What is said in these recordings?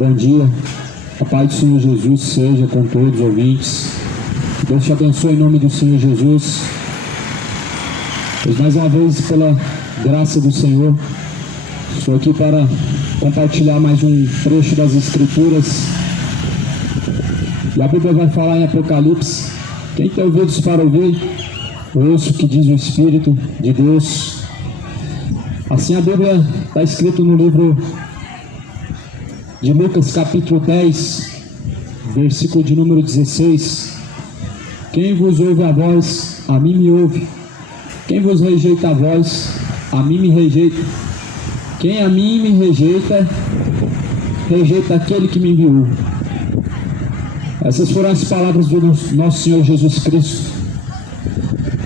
Bom dia, a paz do Senhor Jesus seja com todos os ouvintes. Deus te abençoe em nome do Senhor Jesus. Pois mais uma vez, pela graça do Senhor, estou aqui para compartilhar mais um trecho das Escrituras. E a Bíblia vai falar em Apocalipse. Quem tem ouvidos para ouvir, ouça o que diz o Espírito de Deus. Assim a Bíblia está escrito no livro de Lucas capítulo 10, versículo de número 16. Quem vos ouve a voz, a mim me ouve. Quem vos rejeita a vós, a mim me rejeita. Quem a mim me rejeita, rejeita aquele que me enviou. Essas foram as palavras do nosso Senhor Jesus Cristo.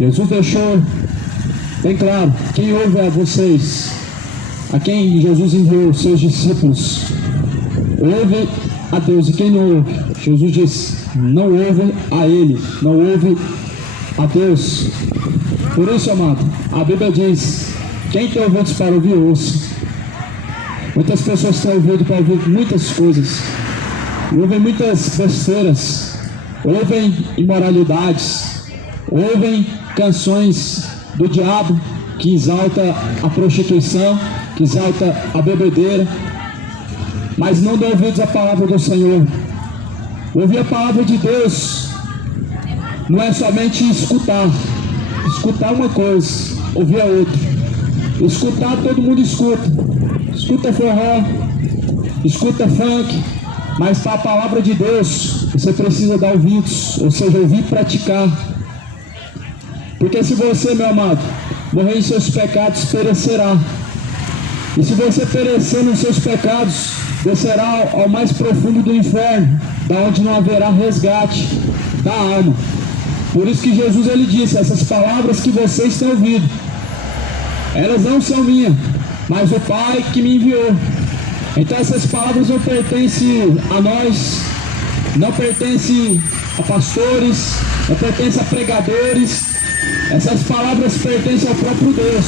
Jesus deixou bem claro: quem ouve a vocês, a quem Jesus enviou, seus discípulos, ouve a Deus. E quem não ouve, Jesus disse, não ouve a Ele, não ouve a Deus. Por isso, amado, a Bíblia diz: quem tem ouvidos para ouvir, ouça. Muitas pessoas têm ouvido para ouvir muitas coisas, ouvem muitas besteiras, ouvem imoralidades, ouvem canções do diabo que exalta a prostituição, que exalta a bebedeira, mas não dão ouvidos à palavra do Senhor. Ouvir a palavra de Deus não é somente escutar uma coisa, ouvir a outra. Escutar, todo mundo escuta forró, escuta funk, mas para a palavra de Deus você precisa dar ouvidos, ou seja, ouvir e praticar. Porque se você, meu amado, morrer em seus pecados, perecerá. E se você perecer nos seus pecados, descerá ao mais profundo do inferno, da onde não haverá resgate da alma. Por isso que Jesus ele disse: essas palavras que vocês têm ouvido, elas não são minhas, mas o Pai que me enviou. Então essas palavras não pertencem a nós, não pertencem a pastores, não pertencem a pregadores. Essas palavras pertencem ao próprio Deus.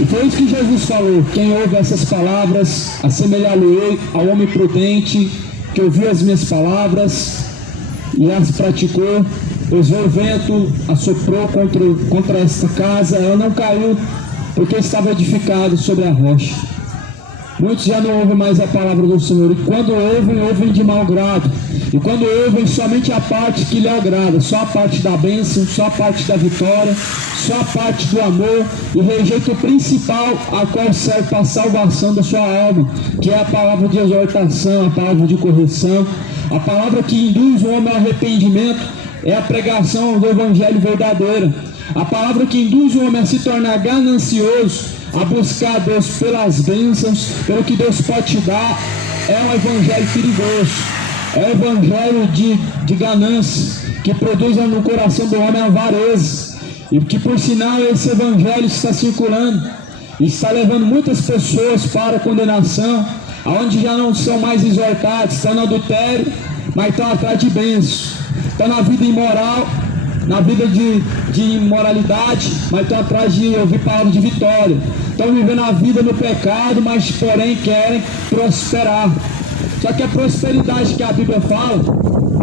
E foi isso que Jesus falou: quem ouve essas palavras, assemelhá-lo-ei ao homem prudente, que ouviu as minhas palavras e as praticou. Pois veio o vento, assoprou contra esta casa, ela não caiu, porque estava edificada sobre a rocha. Muitos já não ouvem mais a palavra do Senhor, e quando ouvem, ouvem de mau grado. E quando ouvem, somente a parte que lhe agrada, só a parte da bênção, só a parte da vitória, só a parte do amor, e rejeita o principal, a qual serve para a salvação da sua alma, que é a palavra de exortação, a palavra de correção, a palavra que induz o homem ao arrependimento, é a pregação do evangelho verdadeiro. A palavra que induz o homem a se tornar ganancioso, a buscar a Deus pelas bênçãos, pelo que Deus pode te dar, é um evangelho perigoso. É o evangelho de ganância, que produz no coração do homem a avareza, e que por sinal esse evangelho está circulando, e está levando muitas pessoas para a condenação, aonde já não são mais exortados, estão no adultério, mas estão atrás de bênçãos, estão na vida imoral, na vida de imoralidade, mas estão atrás de ouvir palavra de vitória, estão vivendo a vida no pecado, mas porém querem prosperar. Só que a prosperidade que a Bíblia fala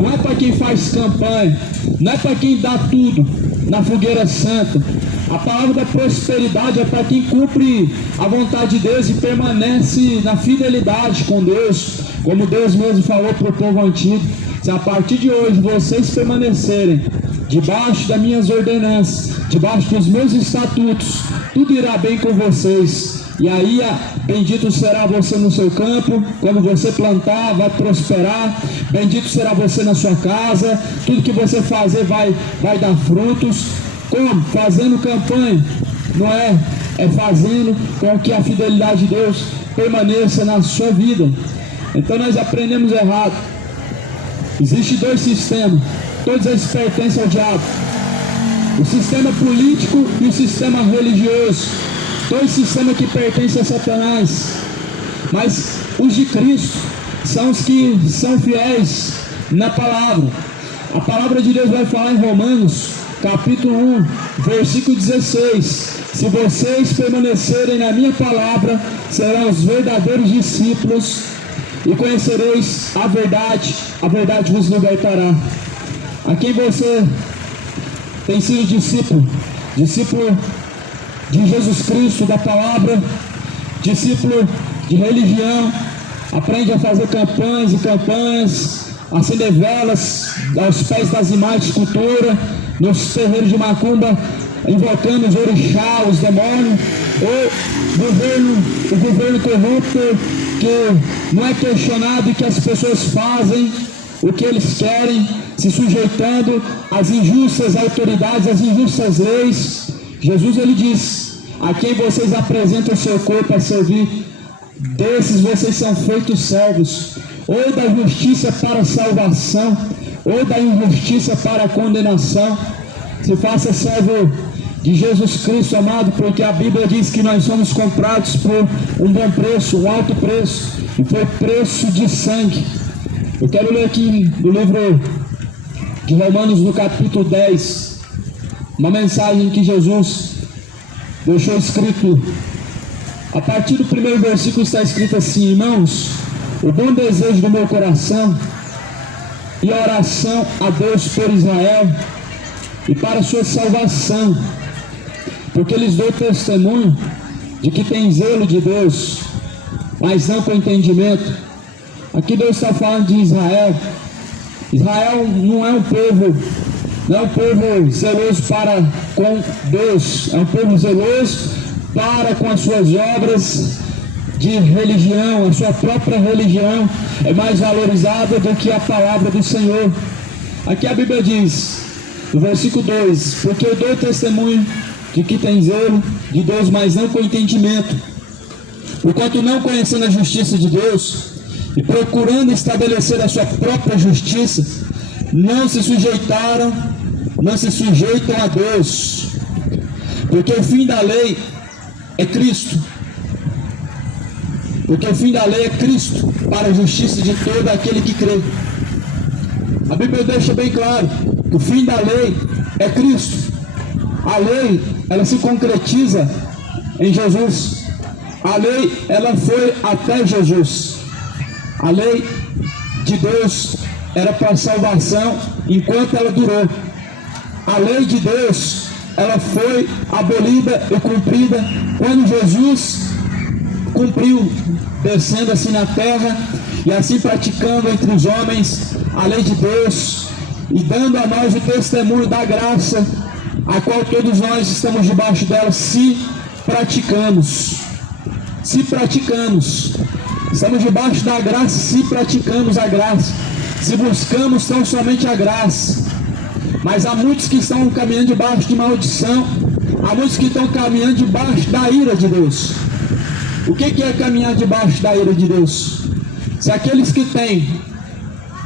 não é para quem faz campanha, não é para quem dá tudo na fogueira santa. A palavra da prosperidade é para quem cumpre a vontade de Deus e permanece na fidelidade com Deus, como Deus mesmo falou para o povo antigo: se a partir de hoje vocês permanecerem debaixo das minhas ordenanças, debaixo dos meus estatutos, tudo irá bem com vocês. E aí, bendito será você no seu campo, quando você plantar, vai prosperar. Bendito será você na sua casa, tudo que você fazer vai dar frutos. Como? Fazendo campanha, não é? É fazendo com que a fidelidade de Deus permaneça na sua vida. Então nós aprendemos errado. Existem dois sistemas, todos eles pertencem ao diabo: o sistema político e o sistema religioso. Dois sistemas que pertencem a Satanás. Mas os de Cristo são os que são fiéis na palavra. A palavra de Deus vai falar em Romanos, capítulo 1, versículo 16: se vocês permanecerem na minha palavra, serão os verdadeiros discípulos, e conhecereis a verdade vos libertará. A quem você tem sido discípulo de Jesus Cristo, da palavra, discípulo de religião, aprende a fazer campanhas e campanhas, acender velas aos pés das imagens de escultura, nos terreiros de macumba, invocando os orixás, os demônios, ou o governo corrupto, que não é questionado e que as pessoas fazem o que eles querem, se sujeitando às injustas autoridades, às injustas leis. Jesus ele diz: a quem vocês apresentam o seu corpo a servir, desses vocês são feitos servos, ou da justiça para a salvação, ou da injustiça para a condenação. Se faça servo de Jesus Cristo, amado, porque a Bíblia diz que nós somos comprados por um bom preço, um alto preço, e foi preço de sangue. Eu quero ler aqui no livro de Romanos, no capítulo 10, uma mensagem que Jesus deixou escrito. A partir do primeiro versículo está escrito assim: irmãos, o bom desejo do meu coração e a oração a Deus por Israel e para a sua salvação, porque lhes dou testemunho de que tem zelo de Deus, mas não com entendimento. Aqui Deus está falando de Israel. Israel não é um povo zeloso para com Deus, é um povo zeloso para com as suas obras de religião. A sua própria religião é mais valorizada do que a palavra do Senhor. Aqui a Bíblia diz, no versículo 2: porque eu dou testemunho de que tem zelo de Deus, mas não com entendimento. Porquanto, não conhecendo a justiça de Deus e procurando estabelecer a sua própria justiça, não se sujeitam a Deus. Porque o fim da lei é Cristo. Porque o fim da lei é Cristo, para a justiça de todo aquele que crê. A Bíblia deixa bem claro que o fim da lei é Cristo. A lei, ela se concretiza em Jesus. A lei, ela foi até Jesus. A lei de Deus era para salvação enquanto ela durou. A lei de Deus, ela foi abolida e cumprida quando Jesus cumpriu, descendo assim na terra e assim praticando entre os homens a lei de Deus e dando a nós o testemunho da graça, a qual todos nós estamos debaixo dela, se praticamos. Estamos debaixo da graça se praticamos a graça, se buscamos tão somente a graça. Mas há muitos que estão caminhando debaixo de maldição, há muitos que estão caminhando debaixo da ira de Deus. O que é caminhar debaixo da ira de Deus? Se aqueles que têm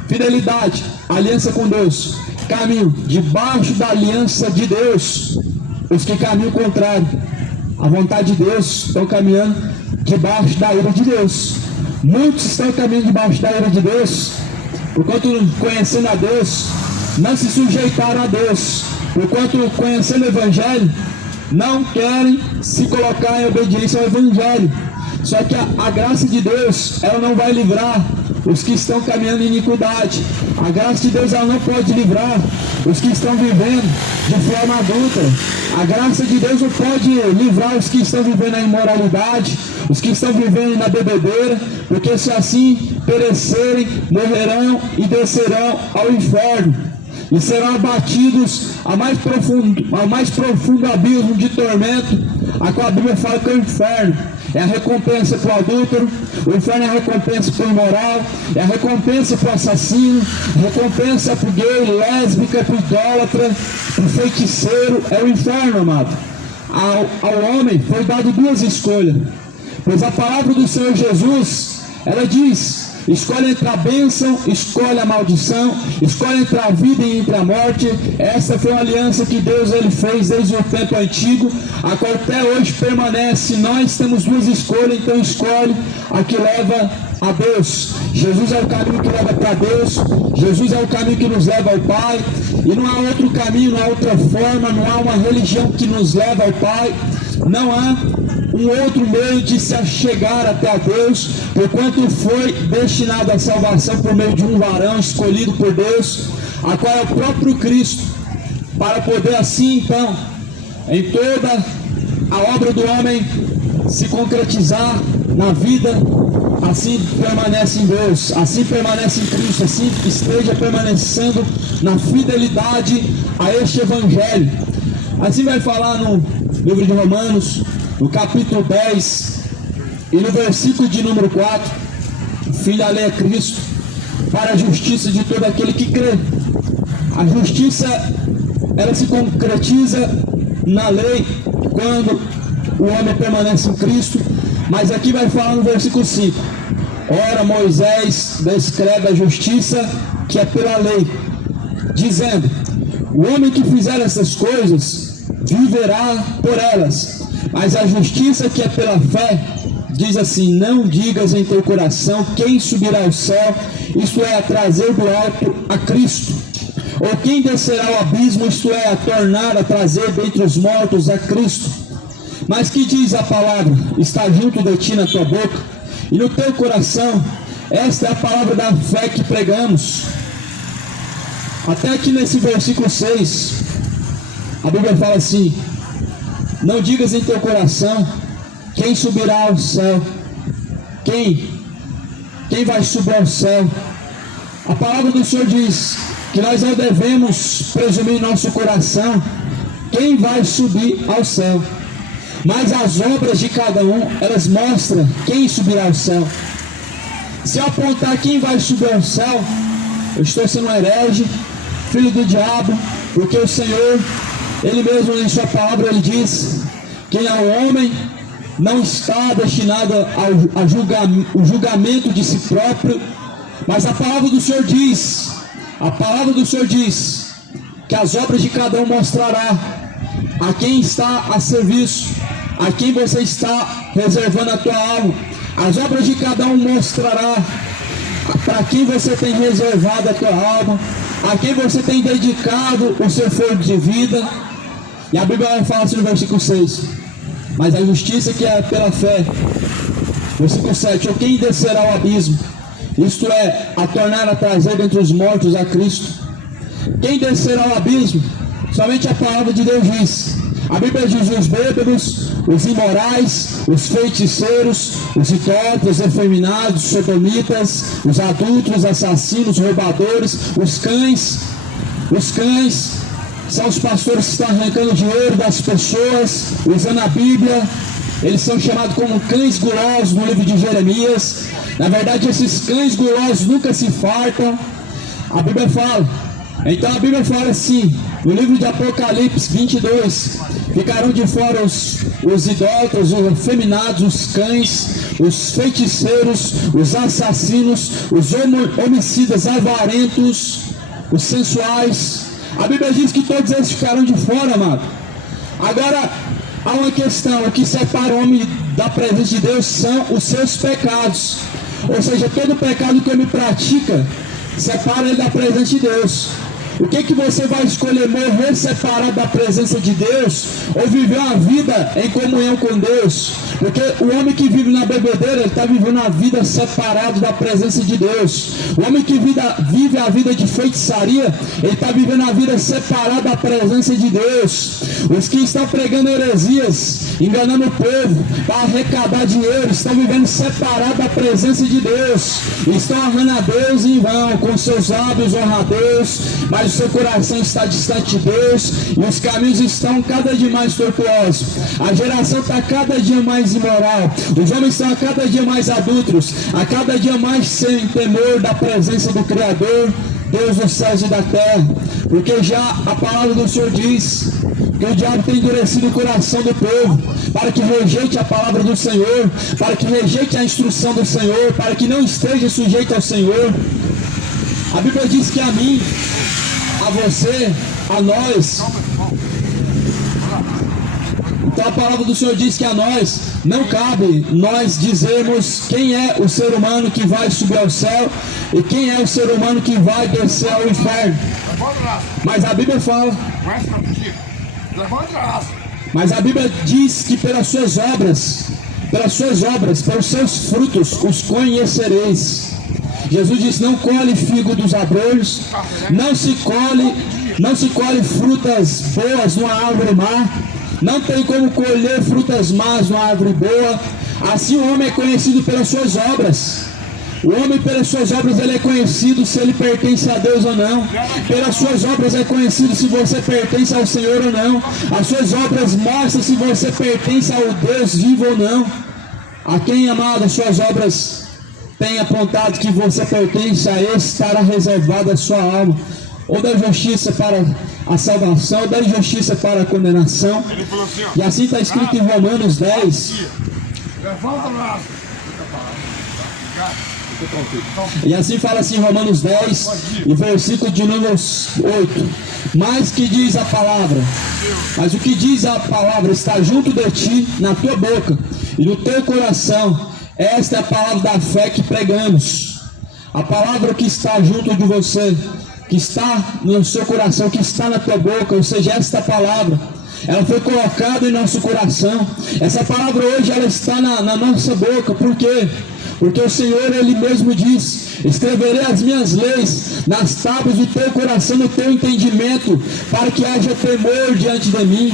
fidelidade, aliança com Deus, caminham debaixo da aliança de Deus, os que caminham contrário à vontade de Deus estão caminhando debaixo da ira de Deus. Muitos estão caminhando debaixo da ira de Deus, porquanto conhecendo a Deus, não se sujeitaram a Deus, porquanto conhecendo o Evangelho, não querem se colocar em obediência ao Evangelho. Só que a graça de Deus, ela não vai livrar os que estão caminhando em iniquidade. A graça de Deus, ela não pode livrar os que estão vivendo de forma adulta. A graça de Deus não pode livrar os que estão vivendo na imoralidade, os que estão vivendo na bebedeira, porque se assim perecerem, morrerão e descerão ao inferno, e serão abatidos ao mais profundo abismo de tormento, a qual a Bíblia fala que é o inferno. É a recompensa para o adúltero, o inferno é a recompensa para o imoral, é a recompensa para o assassino, recompensa para o gay, lésbica, para o idólatra, para o feiticeiro. É o inferno, amado. Ao homem foi dado duas escolhas, pois a palavra do Senhor Jesus, ela diz: escolhe entre a bênção, escolhe a maldição, escolhe entre a vida e entre a morte. Essa foi uma aliança que Deus ele fez desde o tempo antigo, a qual até hoje permanece. Nós temos duas escolhas, então escolhe a que leva a Deus. Jesus é o caminho que leva para Deus, Jesus é o caminho que nos leva ao Pai, e não há outro caminho, não há outra forma, não há uma religião que nos leva ao Pai, não há um outro meio de se achegar até a Deus, porquanto foi destinado à salvação por meio de um varão escolhido por Deus, a qual é o próprio Cristo, para poder assim então, em toda a obra do homem se concretizar na vida, assim permanece em Deus, assim permanece em Cristo, assim esteja permanecendo na fidelidade a este Evangelho. Assim vai falar no livro de Romanos, no capítulo 10 e no versículo de número 4, o fim da lei é Cristo, para a justiça de todo aquele que crê. A justiça, ela se concretiza na lei quando o homem permanece em Cristo, mas aqui vai falar no versículo 5: ora, Moisés descreve a justiça que é pela lei, dizendo: o homem que fizer essas coisas viverá por elas. Mas a justiça que é pela fé diz assim: não digas em teu coração quem subirá ao céu, isto é, a trazer do alto a Cristo, ou quem descerá ao abismo, isto é, a tornar a trazer dentre os mortos a Cristo. Mas que diz a palavra? Está junto de ti, na tua boca e no teu coração. Esta é a palavra da fé que pregamos. Até aqui nesse versículo 6, a Bíblia fala assim: não digas em teu coração quem subirá ao céu. Quem vai subir ao céu? A palavra do Senhor diz que nós não devemos presumir em nosso coração quem vai subir ao céu, mas as obras de cada um, elas mostram quem subirá ao céu. Se eu apontar quem vai subir ao céu, eu estou sendo um herege, filho do diabo, porque o Senhor, Ele mesmo em sua palavra, Ele diz: quem é o homem não está destinado ao julgamento de si próprio, mas a palavra do Senhor diz que as obras de cada um mostrará a quem está a serviço, a quem você está reservando a tua alma. As obras de cada um mostrará para quem você tem reservado a tua alma, a quem você tem dedicado o seu fogo de vida. E a Bíblia vai falar assim no versículo 6: mas a justiça que é pela fé, versículo 7, ou quem descerá ao abismo, isto é, a tornar a trazer dentre os mortos a Cristo. Quem descerá ao abismo? Somente a palavra de Deus diz. A Bíblia diz: os bêbados, os imorais, os feiticeiros, os idólatras, os efeminados, os sodomitas, os adúlteros, os assassinos, os roubadores, os cães. Os cães são os pastores que estão arrancando dinheiro das pessoas, usando a Bíblia. Eles são chamados como cães gulosos no livro de Jeremias. Na verdade, esses cães gulosos nunca se fartam. A Bíblia fala. Então a Bíblia fala assim, no livro de Apocalipse 22: ficarão de fora os idólatras, os efeminados, os cães, os feiticeiros, os assassinos, os homicidas, avarentos, os sensuais. A Bíblia diz que todos eles ficarão de fora, amado. Agora, há uma questão: o que separa o homem da presença de Deus são os seus pecados. Ou seja, todo pecado que o homem pratica separa ele da presença de Deus. O que você vai escolher? Morrer separado da presença de Deus, ou viver uma vida em comunhão com Deus? Porque o homem que vive na bebedeira, ele está vivendo a vida separado da presença de Deus. O homem que vive a vida de feitiçaria, ele está vivendo a vida separada da presença de Deus. Os que estão pregando heresias, enganando o povo para arrecadar dinheiro, estão vivendo separado da presença de Deus. Estão honrando a Deus em vão, com seus lábios honram a Deus, mas o seu coração está distante de Deus, e os caminhos estão cada dia mais tortuosos. A geração está cada dia mais imoral, os homens estão a cada dia mais adúlteros, a cada dia mais sem temor da presença do Criador, Deus dos céus e da terra. Porque já a palavra do Senhor diz que o diabo tem endurecido o coração do povo, para que rejeite a palavra do Senhor, para que rejeite a instrução do Senhor, para que não esteja sujeito ao Senhor. A Bíblia diz que a mim, a você, a nós, então a palavra do Senhor diz que a nós não cabe nós dizermos quem é o ser humano que vai subir ao céu e quem é o ser humano que vai descer ao inferno. Mas a Bíblia fala, mas a Bíblia diz que pelas suas obras, pelos seus frutos os conhecereis. Jesus disse: não colhe figo dos abrolhos, não se colhe frutas boas numa árvore má, não tem como colher frutas más numa árvore boa. Assim o homem é conhecido pelas suas obras. O homem pelas suas obras ele é conhecido se ele pertence a Deus ou não. Pelas suas obras é conhecido se você pertence ao Senhor ou não. As suas obras mostram se você pertence ao Deus vivo ou não. A quem, amado, as suas obras têm apontado que você pertence a esse, estará reservada a sua alma. ou da justiça para a salvação, ou da injustiça para a condenação. Ele falou assim, ó. E assim está escrito em Romanos 10. Levanta lá. E assim fala assim, Romanos 10, e versículo de número 8. Mas que diz a palavra? Mas o que diz a palavra está junto de ti, na tua boca e no teu coração. Esta é a palavra da fé que pregamos. A palavra que está junto de você, que está no seu coração, que está na tua boca, ou seja, esta palavra, ela foi colocada em nosso coração. Essa palavra hoje ela está na nossa boca. Por quê? Porque o Senhor, Ele mesmo diz: escreverei as minhas leis nas tábuas do teu coração, no teu entendimento, para que haja temor diante de mim.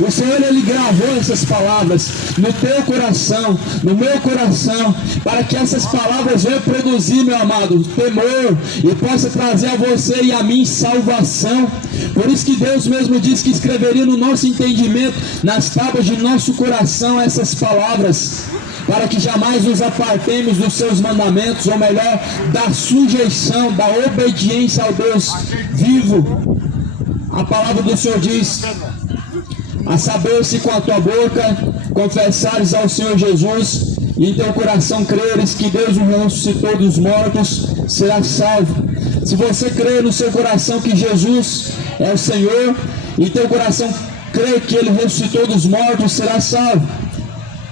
O Senhor, Ele gravou essas palavras no teu coração, no meu coração, para que essas palavras venham produzir, meu amado, temor, e possa trazer a você e a mim salvação. Por isso que Deus mesmo disse que escreveria no nosso entendimento, nas tábuas de nosso coração, essas palavras, para que jamais nos apartemos dos seus mandamentos, ou melhor, da sujeição, da obediência ao Deus vivo. A palavra do Senhor diz: a saber, se com a tua boca confessares ao Senhor Jesus, e em teu coração creres que Deus o ressuscitou dos mortos, serás salvo. Se você crer no seu coração que Jesus é o Senhor, e em teu coração crer que Ele ressuscitou dos mortos, serás salvo.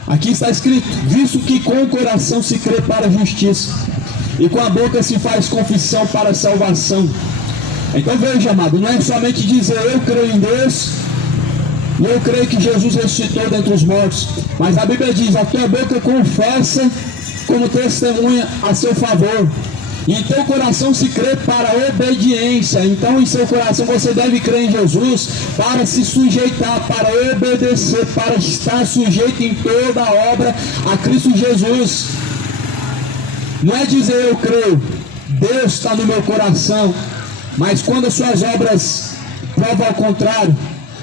Aqui está escrito: visto que com o coração se crê para a justiça, e com a boca se faz confissão para a salvação. Então veja, amado, não é somente dizer eu creio em Deus, e eu creio que Jesus ressuscitou dentre os mortos, mas a Bíblia diz: a tua boca confessa como testemunha a seu favor, e em teu coração se crê para a obediência. Então em seu coração você deve crer em Jesus para se sujeitar, para obedecer, para estar sujeito em toda a obra a Cristo Jesus. Não é dizer eu creio, Deus está no meu coração, mas quando as suas obras provam ao contrário.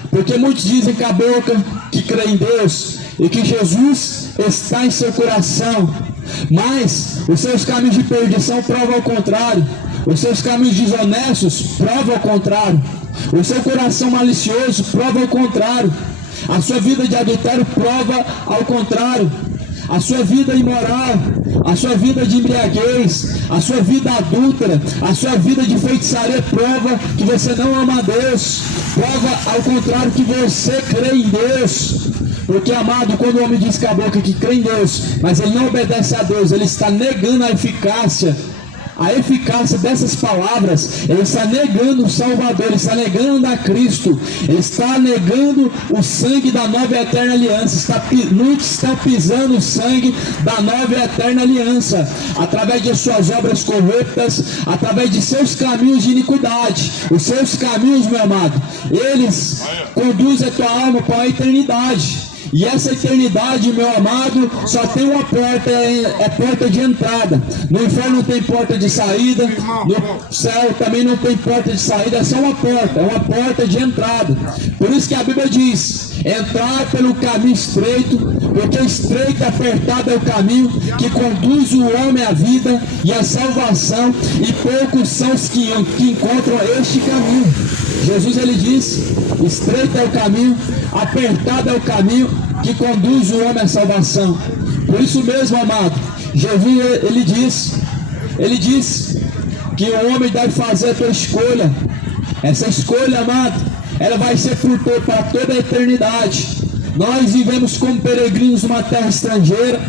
Porque muitos dizem com a boca que creem em Deus e que Jesus está em seu coração, mas os seus caminhos de perdição provam ao contrário. Os seus caminhos desonestos provam ao contrário. O seu coração malicioso prova ao contrário. A sua vida de adultério prova ao contrário. A sua vida imoral, a sua vida de embriaguez, a sua vida adúltera, a sua vida de feitiçaria prova que você não ama a Deus. Prova ao contrário que você crê em Deus. Porque, amado, quando o homem diz com a boca que crê em Deus, mas ele não obedece a Deus, ele está negando a eficácia dessas palavras. Ele está negando o Salvador, ele está negando a Cristo, ele está negando o sangue da nova e eterna aliança, muitos estão pisando o sangue da nova e eterna aliança, através de suas obras corruptas, através de seus caminhos de iniquidade. Os seus caminhos, meu amado, eles conduzem a tua alma para a eternidade. E essa eternidade, meu amado, só tem uma porta, é porta de entrada. No inferno não tem porta de saída, no céu também não tem porta de saída, é só uma porta, é uma porta de entrada. Por isso que a Bíblia diz: entrar pelo caminho estreito, porque estreito e apertado é o caminho que conduz o homem à vida e à salvação, e poucos são os que encontram este caminho. Jesus, ele diz: estreito é o caminho, apertado é o caminho que conduz o homem à salvação. Por isso mesmo, amado, Jesus, ele diz que o homem deve fazer a tua escolha. Essa escolha, amado, ela vai ser para toda a eternidade. Nós vivemos como peregrinos numa terra estrangeira,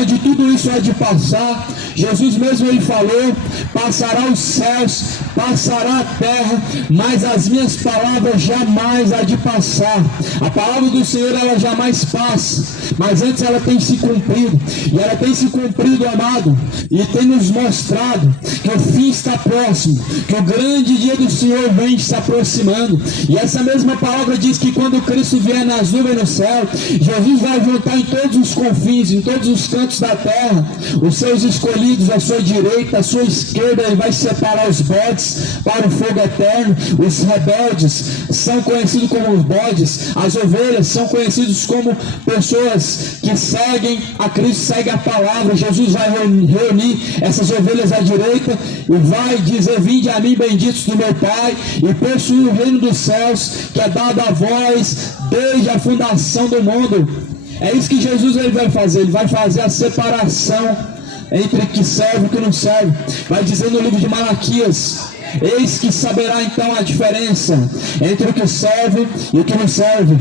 onde tudo isso há de passar. Jesus mesmo, ele falou: passará os céus, passará a terra, mas as minhas palavras jamais há de passar. A palavra do Senhor, ela jamais passa, mas antes ela tem se cumprido, e ela tem se cumprido, amado, e tem nos mostrado que o fim está próximo, que o grande dia do Senhor vem se aproximando. E essa mesma palavra diz que quando Cristo vier nas nuvens no céu, Jesus vai juntar em todos os confins, em todos os cantos da terra, os seus escolhidos à sua direita, à sua esquerda. Ele vai separar os bodes, levadas para o fogo eterno. Os rebeldes são conhecidos como os bodes. As ovelhas são conhecidos como pessoas que seguem a Cristo, seguem a palavra. Jesus vai reunir essas ovelhas à direita e vai dizer: vinde a mim, benditos do meu Pai, e possuir o reino dos céus, que é dado a vós desde a fundação do mundo. É isso que Jesus ele vai fazer. Ele vai fazer a separação entre o que serve e o que não serve. Vai dizer no livro de Malaquias: eis que saberá então a diferença entre o que serve e o que não serve.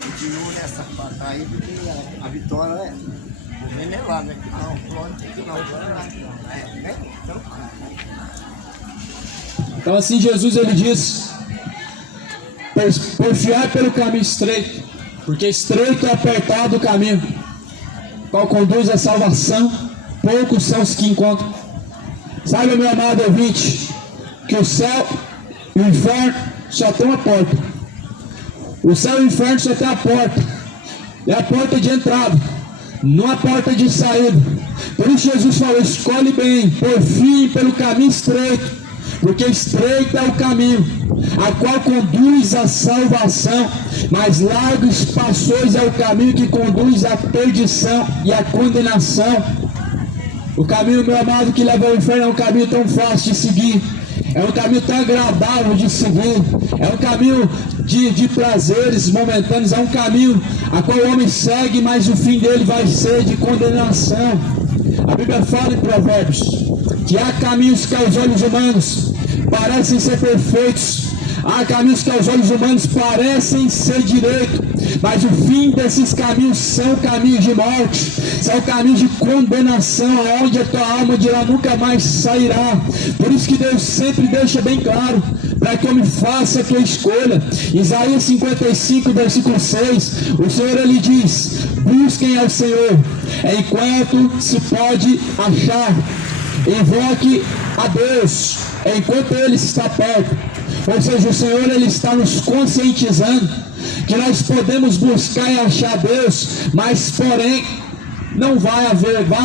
Continua nessa batalha porque a vitória é lá, né? Não, pronto, não, né? Então assim Jesus ele diz: porfiai pelo caminho estreito, porque estreito é apertado o caminho, qual conduz à salvação, poucos são os que encontram. Sabe, meu amado ouvinte, que o céu e o inferno só tem uma porta. O céu e o inferno só tem a porta. É a porta de entrada, não a porta de saída. Por isso Jesus falou: escolhe bem, porfiem pelo caminho estreito, porque estreito é o caminho, a qual conduz à salvação, mas largo e espaçoso é o caminho que conduz à perdição e à condenação. O caminho, meu amado, que leva ao inferno é um caminho tão fácil de seguir, é um caminho tão agradável de seguir, é um caminho de prazeres momentâneos, é um caminho a qual o homem segue, mas o fim dele vai ser de condenação. A Bíblia fala em Provérbios que há caminhos que aos olhos humanos parecem ser perfeitos, há caminhos que aos olhos humanos parecem ser direito, mas o fim desses caminhos são caminhos de morte, são caminhos de condenação, aonde a tua alma de lá nunca mais sairá. Por isso que Deus sempre deixa bem claro, para que eu me faça a tua escolha. Isaías 55, versículo 6, o Senhor ele diz: busquem ao Senhor enquanto se pode achar, invoque a Deus enquanto ele está perto. Ou seja, o Senhor ele está nos conscientizando que nós podemos buscar e achar Deus, mas porém vai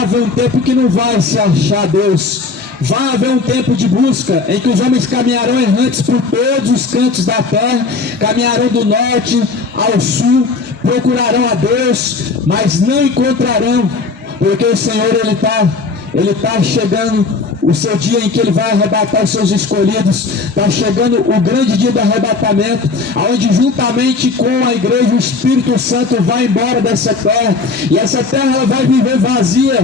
haver um tempo que não vai se achar Deus. Vai haver um tempo de busca em que os homens caminharão errantes por todos os cantos da terra, caminharão do norte ao sul, procurarão a Deus, mas não encontrarão, porque o Senhor ele está chegando o seu dia em que ele vai arrebatar os seus escolhidos. Está chegando o grande dia do arrebatamento, onde juntamente com a igreja o Espírito Santo vai embora dessa terra, e essa terra ela vai viver vazia,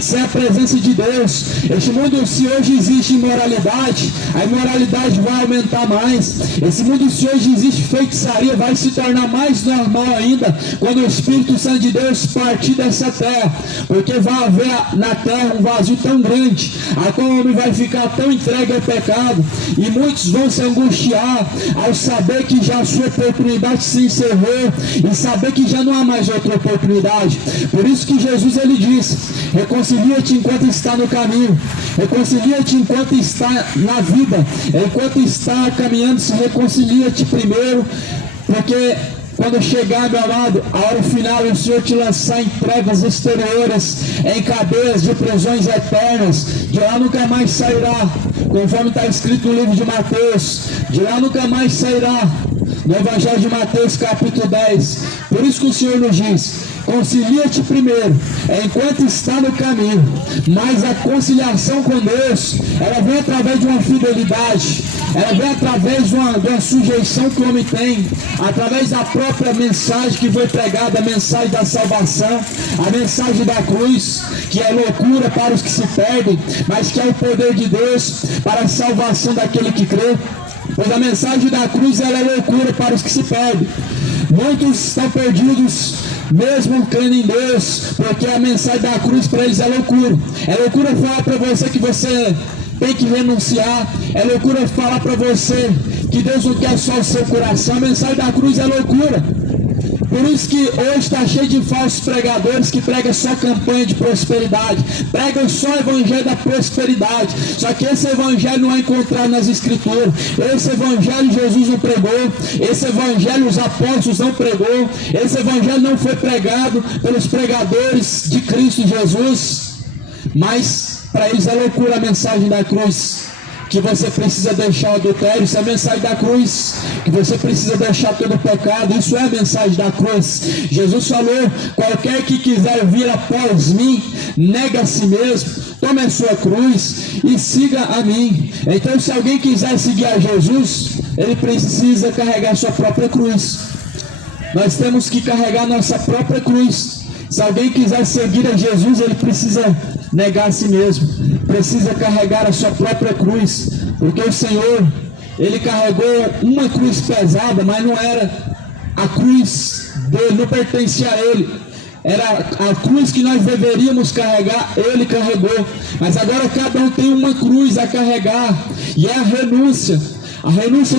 sem a presença de Deus. Este mundo, se hoje existe imoralidade, a imoralidade vai aumentar mais. Esse mundo, se hoje existe feitiçaria, vai se tornar mais normal ainda quando o Espírito Santo de Deus partir dessa terra, porque vai haver na terra um vazio tão grande, a qual o homem vai ficar tão entregue ao pecado, e muitos vão se angustiar ao saber que já a sua oportunidade se encerrou, e saber que já não há mais outra oportunidade. Por isso que Jesus ele diz: reconcilia-te enquanto está no caminho, reconcilia-te enquanto está na vida, enquanto está caminhando, se reconcilia-te primeiro, porque quando chegar, meu amado, a hora final, o Senhor te lançar em trevas exteriores, em cadeias de prisões eternas, de lá nunca mais sairá, conforme está escrito no livro de Mateus, de lá nunca mais sairá, no Evangelho de Mateus capítulo 10. Por isso que o Senhor nos diz: concilia-te primeiro, enquanto está no caminho. Mas a conciliação com Deus, ela vem através de uma fidelidade, ela vem através de uma sujeição que o homem tem, através da própria mensagem que foi pregada, a mensagem da salvação, a mensagem da cruz, que é loucura para os que se perdem, mas que é o poder de Deus para a salvação daquele que crê. Pois a mensagem da cruz ela é loucura para os que se perdem. Muitos estão perdidos, mesmo crendo em Deus, porque a mensagem da cruz para eles é loucura. É loucura falar para você que você tem que renunciar. É loucura falar para você que Deus não quer só o seu coração. A mensagem da cruz é loucura. Por isso que hoje está cheio de falsos pregadores que pregam só campanha de prosperidade, pregam só o evangelho da prosperidade. Só que esse evangelho não é encontrado nas escrituras. Esse evangelho Jesus não pregou, esse evangelho os apóstolos não pregou, esse evangelho não foi pregado pelos pregadores de Cristo Jesus. Mas para eles é loucura a mensagem da cruz, que você precisa deixar o adultério. Isso é a mensagem da cruz, que você precisa deixar todo o pecado. Isso é a mensagem da cruz. Jesus falou: qualquer que quiser vir após mim, nega a si mesmo, tome a sua cruz e siga a mim. Então, se alguém quiser seguir a Jesus, ele precisa carregar a sua própria cruz. Nós temos que carregar a nossa própria cruz. Se alguém quiser seguir a Jesus, ele precisa negar a si mesmo, precisa carregar a sua própria cruz, porque o Senhor, ele carregou uma cruz pesada, mas não era a cruz dele, não pertencia a ele, era a cruz que nós deveríamos carregar, ele carregou. Mas agora cada um tem uma cruz a carregar, e é a renúncia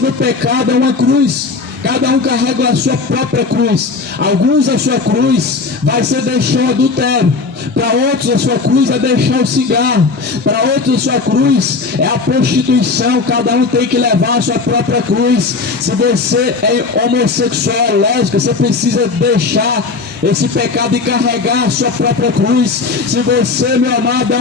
do pecado é uma cruz. Cada um carrega a sua própria cruz. Alguns a sua cruz vai ser deixar o adultério, para outros a sua cruz é deixar o cigarro, para outros a sua cruz é a prostituição. Cada um tem que levar a sua própria cruz. Se você é homossexual, lésbica, você precisa deixar esse pecado e carregar a sua própria cruz. Se você, meu amado,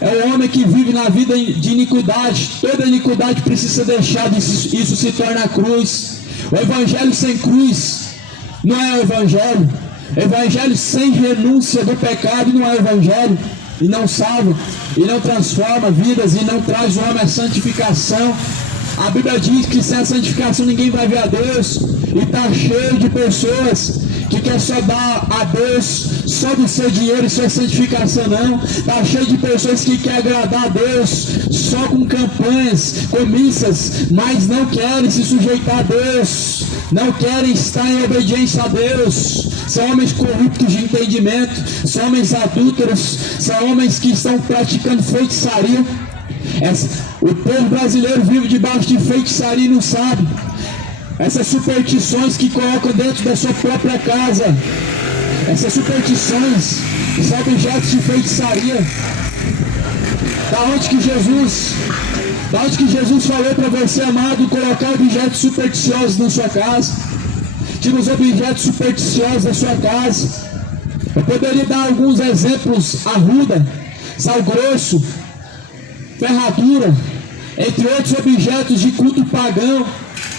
é um homem que vive na vida de iniquidade, toda iniquidade precisa deixar, isso se torna cruz. O evangelho sem cruz não é o evangelho. Evangelho sem renúncia do pecado não é o evangelho. E não salva, e não transforma vidas, e não traz o homem à santificação. A Bíblia diz que sem a santificação ninguém vai ver a Deus. E está cheio de pessoas que quer só dar a Deus só do seu dinheiro e sua santificação não. Está cheio de pessoas que querem agradar a Deus só com campanhas, com missas, mas não querem se sujeitar a Deus, não querem estar em obediência a Deus. São homens corruptos de entendimento, são homens adúlteros, são homens que estão praticando feitiçaria. O povo brasileiro vive debaixo de feitiçaria e não sabe. Essas superstições que colocam dentro da sua própria casa, essas superstições que são objetos de feitiçaria. Da onde que Jesus falou para você, amado, colocar objetos supersticiosos na sua casa? Tira os objetos supersticiosos da sua casa. Eu poderia dar alguns exemplos: arruda, sal grosso, ferradura, entre outros objetos de culto pagão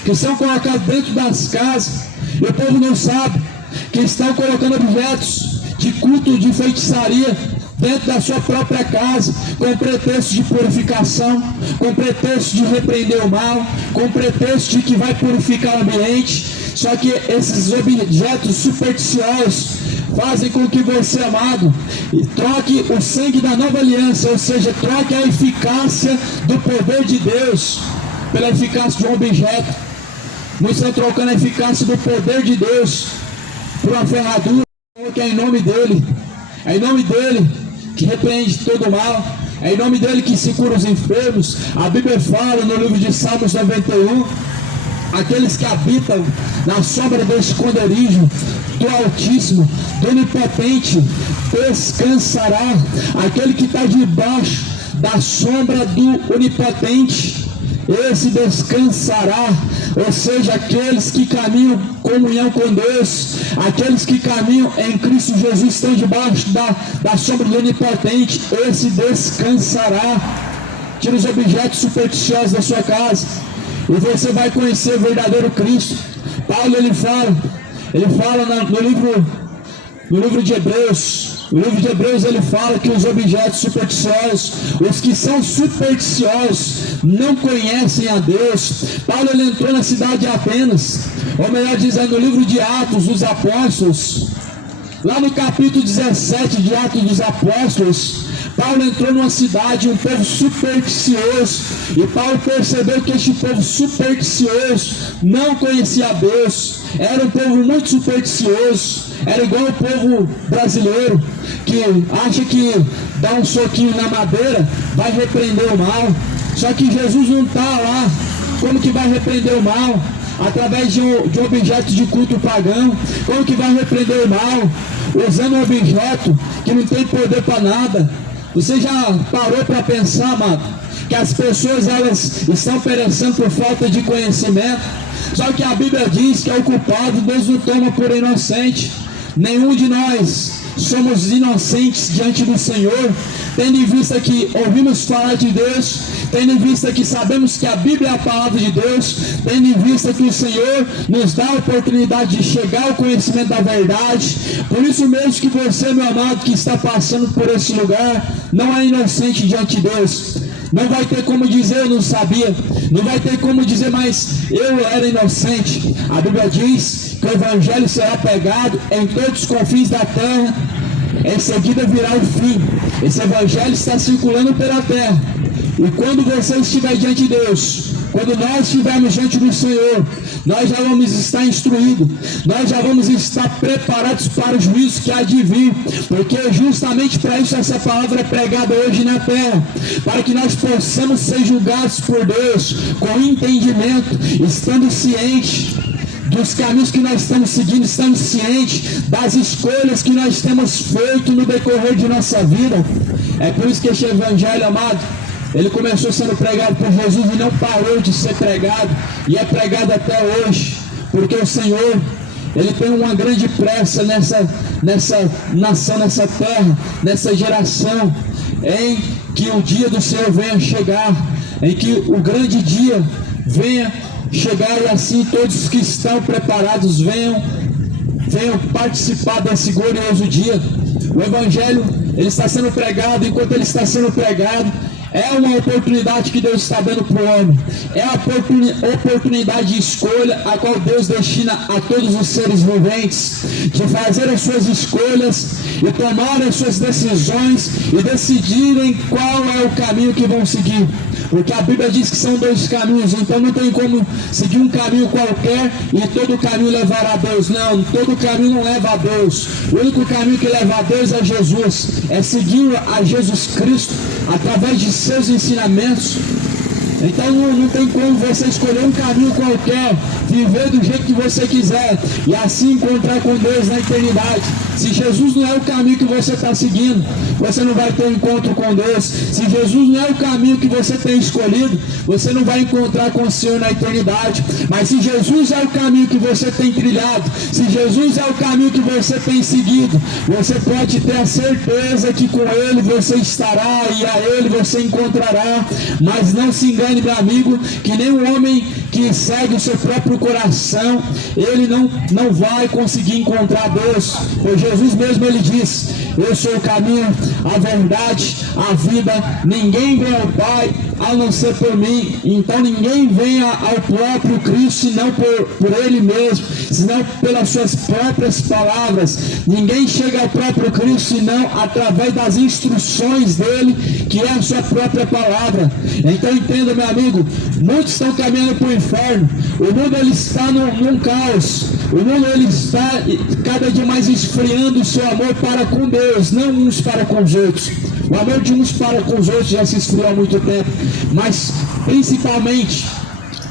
que são colocados dentro das casas, e o povo não sabe que estão colocando objetos de culto de feitiçaria dentro da sua própria casa, com pretexto de purificação, com pretexto de repreender o mal, com pretexto de que vai purificar o ambiente. Só que esses objetos supersticiosos fazem com que você, amado, troque o sangue da nova aliança, ou seja, troque a eficácia do poder de Deus pela eficácia de um objeto. Muitos estão trocando a eficácia do poder de Deus por uma ferradura, que é em nome dele. É em nome dele que repreende todo o mal. É em nome dele que se cura os enfermos. A Bíblia fala no livro de Salmos 91: aqueles que habitam na sombra do esconderijo do Altíssimo, do Onipotente, descansará. Aquele que está debaixo da sombra do Onipotente, esse descansará. Ou seja, aqueles que caminham em comunhão com Deus, aqueles que caminham em Cristo Jesus, estão debaixo da sombra do Onipotente, esse descansará. Tira os objetos supersticiosos da sua casa e você vai conhecer o verdadeiro Cristo. Paulo ele fala no livro de Hebreus. No livro de Hebreus ele fala que os objetos supersticiosos, os que são supersticiosos, não conhecem a Deus. Paulo ele entrou na cidade de Atenas, ou melhor dizendo, no livro de Atos dos Apóstolos, lá no capítulo 17 de Atos dos Apóstolos, Paulo entrou numa cidade, um povo supersticioso, e Paulo percebeu que este povo supersticioso não conhecia a Deus, era um povo muito supersticioso, era igual o povo brasileiro, que acha que dar um soquinho na madeira vai repreender o mal. Só que Jesus não está lá. Como que vai repreender o mal? através de um objeto de culto pagão? Como que vai repreender o mal usando um objeto que não tem poder para nada? Você já parou para pensar, amado, que as pessoas elas estão perecendo por falta de conhecimento? Só que a Bíblia diz que é o culpado, Deus não toma por inocente. Nenhum de nós somos inocentes diante do Senhor, tendo em vista que ouvimos falar de Deus, tendo em vista que sabemos que a Bíblia é a palavra de Deus, tendo em vista que o Senhor nos dá a oportunidade de chegar ao conhecimento da verdade. Por isso mesmo que você, meu amado, que está passando por esse lugar, não é inocente diante de Deus. Não vai ter como dizer eu não sabia, não vai ter como dizer mas eu era inocente. A Bíblia diz que o Evangelho será pregado em todos os confins da terra, em seguida virá o fim. Esse Evangelho está circulando pela terra, e quando você estiver diante de Deus, quando nós estivermos diante do Senhor, nós já vamos estar instruídos, nós já vamos estar preparados para o juízo que há de vir, porque justamente para isso essa palavra é pregada hoje na terra, para que nós possamos ser julgados por Deus com entendimento, estando cientes dos caminhos que nós estamos seguindo, estamos cientes das escolhas que nós temos feito no decorrer de nossa vida. É por isso que este Evangelho, amado, ele começou sendo pregado por Jesus e não parou de ser pregado, e é pregado até hoje, porque o Senhor, ele tem uma grande pressa nessa nação, nessa terra, nessa geração, em que o dia do Senhor venha chegar, em que o grande dia venha chegar, e assim todos que estão preparados venham participar desse glorioso dia. O Evangelho, ele está sendo pregado, enquanto ele está sendo pregado, é uma oportunidade que Deus está dando para o homem, é a oportunidade de escolha a qual Deus destina a todos os seres viventes, de fazer as suas escolhas e tomar as suas decisões e decidirem qual é o caminho que vão seguir. Porque a Bíblia diz que são dois caminhos, então não tem como seguir um caminho qualquer e todo caminho levar a Deus. Não, todo caminho não leva a Deus. O único caminho que leva a Deus é Jesus, é seguir a Jesus Cristo através de seus ensinamentos. Então não tem como você escolher um caminho qualquer, viver do jeito que você quiser e assim encontrar com Deus na eternidade. Se Jesus não é o caminho que você está seguindo, você não vai ter um encontro com Deus. Se Jesus não é o caminho que você tem escolhido, você não vai encontrar com o Senhor na eternidade. Mas se Jesus é o caminho que você tem trilhado, se Jesus é o caminho que você tem seguido, você pode ter a certeza que com Ele você estará e a Ele você encontrará. Mas não se engane, meu amigo, que nem um homem que segue o seu próprio coração, ele não vai conseguir encontrar Deus. Pois Jesus mesmo, ele diz: eu sou o caminho, a verdade, a vida, ninguém vem ao Pai a não ser por mim. Então ninguém vem ao próprio Cristo senão por Ele mesmo, senão pelas suas próprias palavras. Ninguém chega ao próprio Cristo senão através das instruções dele, que é a sua própria palavra. Então entenda, meu amigo, muitos estão caminhando para o inferno. O mundo ele está num caos. O mundo ele está cada dia mais esfriando o seu amor para com Deus, não uns para com os outros. O amor de uns para com os outros já se esfriou há muito tempo, mas principalmente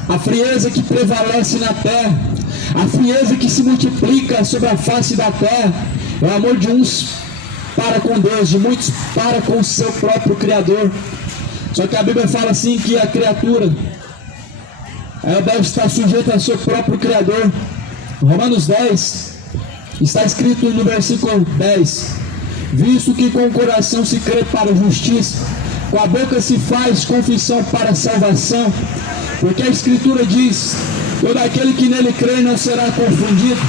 a frieza que prevalece na terra, a frieza que se multiplica sobre a face da terra, é o amor de uns para com Deus, de muitos para com o seu próprio Criador. Só que a Bíblia fala assim que a criatura ela deve estar sujeita ao seu próprio Criador. Romanos 10 está escrito no versículo 10: visto que com o coração se crê para a justiça, com a boca se faz confissão para a salvação, porque a Escritura diz: todo aquele que nele crê não será confundido.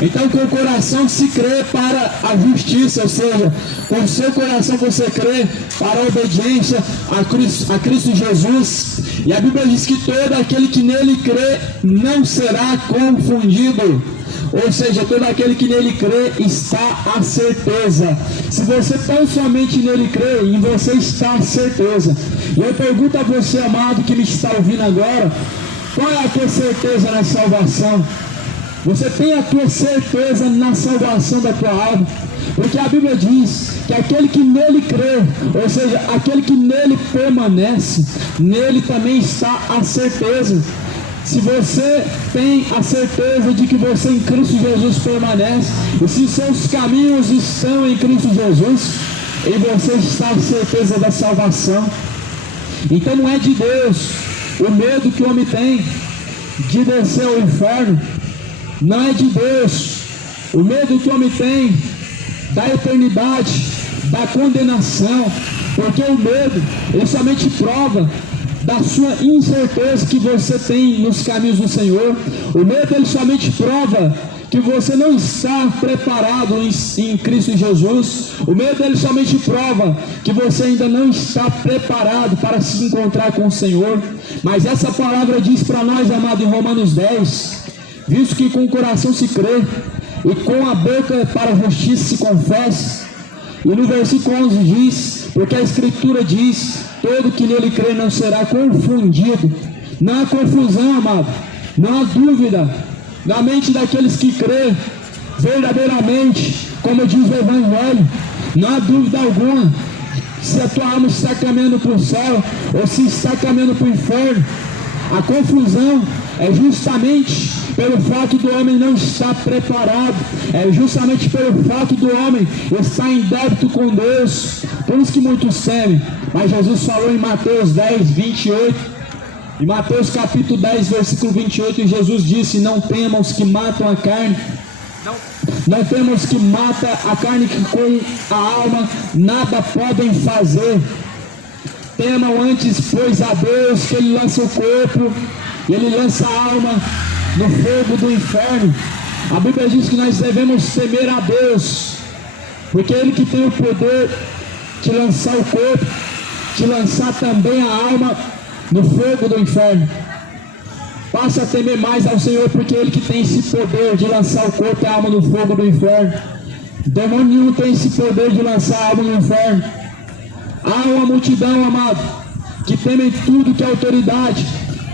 Então com o coração se crê para a justiça, ou seja, com o seu coração você crê para a obediência a Cristo Jesus. E a Bíblia diz que todo aquele que nele crê não será confundido. Ou seja, todo aquele que nele crê está a certeza. Se você tão somente nele crê, em você está a certeza. E eu pergunto a você, amado, que me está ouvindo agora, qual é a tua certeza na salvação? Você tem a tua certeza na salvação da tua alma? Porque a Bíblia diz que aquele que nele crê, ou seja, aquele que nele permanece, nele também está a certeza. se você tem a certeza de que você em Cristo Jesus permanece, e se seus caminhos estão em Cristo Jesus, e você está a certeza da salvação. Então não é de Deus o medo que o homem tem de descer ao inferno, não é de Deus o medo que o homem tem da eternidade, da condenação, porque o medo, ele somente prova da sua incerteza que você tem nos caminhos do Senhor. O medo, ele somente prova que você não está preparado em Cristo Jesus. O medo, ele somente prova que você ainda não está preparado para se encontrar com o Senhor. Mas essa palavra diz para nós, amado, em Romanos 10, visto que com o coração se crê, e com a boca para a justiça se confessa. E no versículo 11 diz, porque a Escritura diz, todo que nele crê não será confundido. Não há confusão, amado, não há dúvida na mente daqueles que crê verdadeiramente, como diz o Evangelho. Não há dúvida alguma se a tua alma está caminhando para o céu ou se está caminhando para o inferno. A confusão é justamente pelo fato do homem não estar preparado, é justamente pelo fato do homem estar em débito com Deus. Por isso que muitos temem. Mas Jesus falou em Mateus 10, 28, em Mateus capítulo 10, versículo 28, Jesus disse: não temam os que matam a carne, não temam os que matam a carne, que com a alma nada podem fazer. Temam antes, pois, a Deus, que Ele lança o corpo, e Ele lança a alma no fogo do inferno. A Bíblia diz que nós devemos temer a Deus, porque Ele que tem o poder de lançar o corpo, de lançar também a alma no fogo do inferno. Passa a temer mais ao Senhor, porque Ele que tem esse poder de lançar o corpo e a alma no fogo do inferno. Demônio nenhum tem esse poder de lançar a alma no inferno. Há uma multidão, amado, que temem tudo que é autoridade,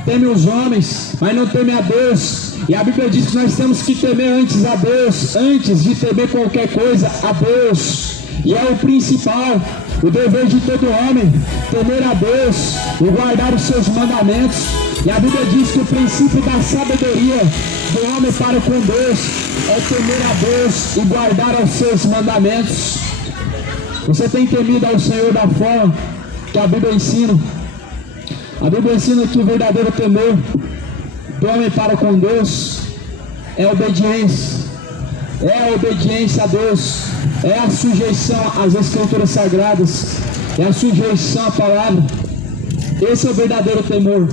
teme os homens, mas não teme a Deus. E a Bíblia diz que nós temos que temer antes a Deus, antes de temer qualquer coisa, a Deus. E é o principal, o dever de todo homem, temer a Deus e guardar os seus mandamentos. E a Bíblia diz que o princípio da sabedoria do homem para com Deus é temer a Deus e guardar os seus mandamentos. Você tem temido ao Senhor da forma que a Bíblia ensina? A Bíblia ensina que o verdadeiro temor do homem para com Deus é obediência. É a obediência a Deus, é a sujeição às Escrituras Sagradas, é a sujeição à palavra. Esse é o verdadeiro temor.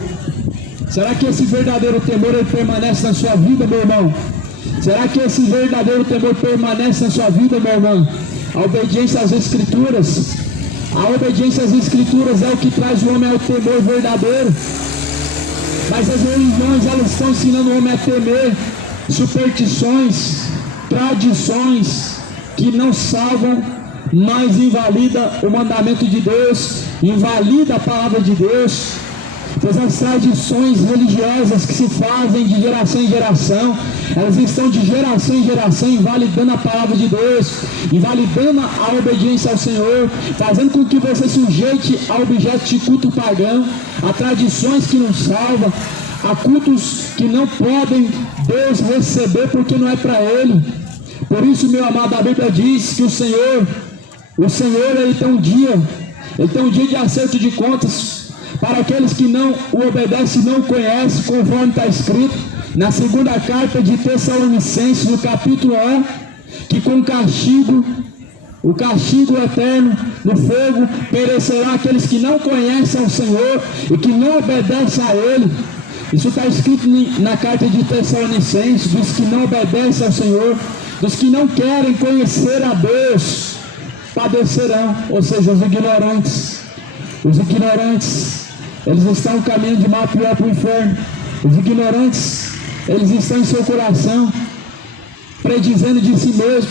Será que esse verdadeiro temor ele permanece na sua vida, meu irmão? Será que esse verdadeiro temor permanece na sua vida, meu irmão? A obediência às Escrituras. A obediência às Escrituras é o que traz o homem ao temor verdadeiro. Mas as religiões, elas estão ensinando o homem a temer superstições, tradições que não salvam, mas invalida o mandamento de Deus, invalida a palavra de Deus. Pois as tradições religiosas que se fazem de geração em geração, elas estão de geração em geração invalidando a palavra de Deus, invalidando a obediência ao Senhor, fazendo com que você sujeite a objetos de culto pagão, a tradições que não salvam, a cultos que não podem Deus receber porque não é para Ele. Por isso, meu amado, a Bíblia diz que o Senhor ele tem um dia de acerto de contas para aqueles que não o obedecem e não o conhecem, conforme está escrito na segunda carta de Tessalonicenses, no capítulo 1, que com o castigo eterno no fogo perecerão aqueles que não conhecem ao Senhor e que não obedecem a Ele. Isso está escrito na carta de Tessalonicenses, dos que não obedecem ao Senhor, dos que não querem conhecer a Deus, padecerão, ou seja, os ignorantes. Os ignorantes, eles estão caminhando de mal pior para o inferno. Os ignorantes, eles estão em seu coração, predizendo de si mesmo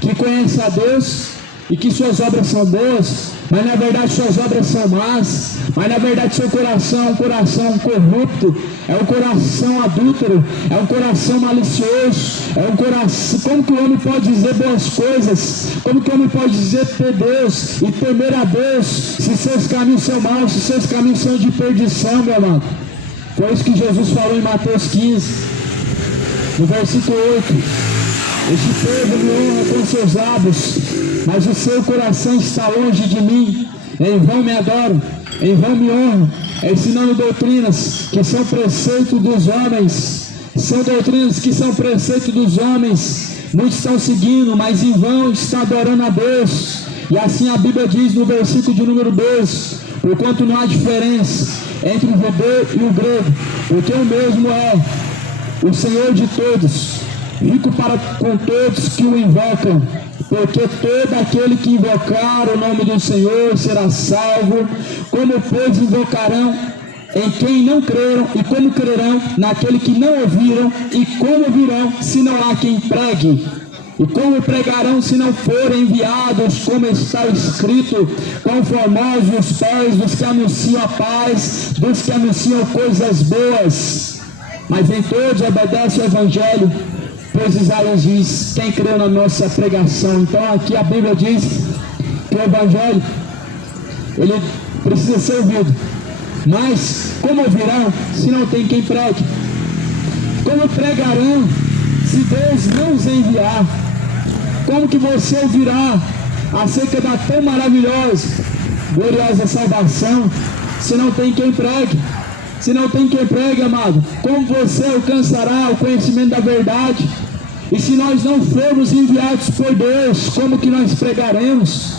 que conhece a Deus e que suas obras são boas, mas na verdade suas obras são más. Mas na verdade seu coração é um coração corrupto, é um coração adúltero, é um coração malicioso, é um coração. Como que o homem pode dizer boas coisas? Como que o homem pode dizer ter Deus e temer a Deus se seus caminhos são maus, se seus caminhos são de perdição, meu amado? Foi isso que Jesus falou em Mateus 15, no versículo 8. Este povo me honra com seus lábios, mas o seu coração está longe de mim. Em vão me adoram, em vão me honram, ensinando doutrinas que são preceito dos homens. São doutrinas que são preceito dos homens. Muitos estão seguindo, mas em vão está adorando a Deus. E assim a Bíblia diz no versículo de número 2: porquanto não há diferença entre o judeu e o grego, porque o mesmo é o Senhor de todos, rico para com todos que o invocam, porque todo aquele que invocar o nome do Senhor será salvo. Como pois invocarão em quem não creram, e como crerão naquele que não ouviram, e como ouvirão se não há quem pregue? E como pregarão se não forem enviados? Como está escrito: quão formosos os pés dos que anunciam a paz, dos que anunciam coisas boas. Mas em todos obedece o Evangelho, pois Isaías diz: quem creu na nossa pregação? Então aqui a Bíblia diz que o Evangelho, ele precisa ser ouvido. Mas como ouvirão se não tem quem pregue? Como pregarão se Deus não os enviar? Como que você ouvirá acerca da tão maravilhosa, gloriosa salvação, se não tem quem pregue? Se não tem quem pregue, amado, como você alcançará o conhecimento da verdade? E se nós não formos enviados por Deus, como que nós pregaremos?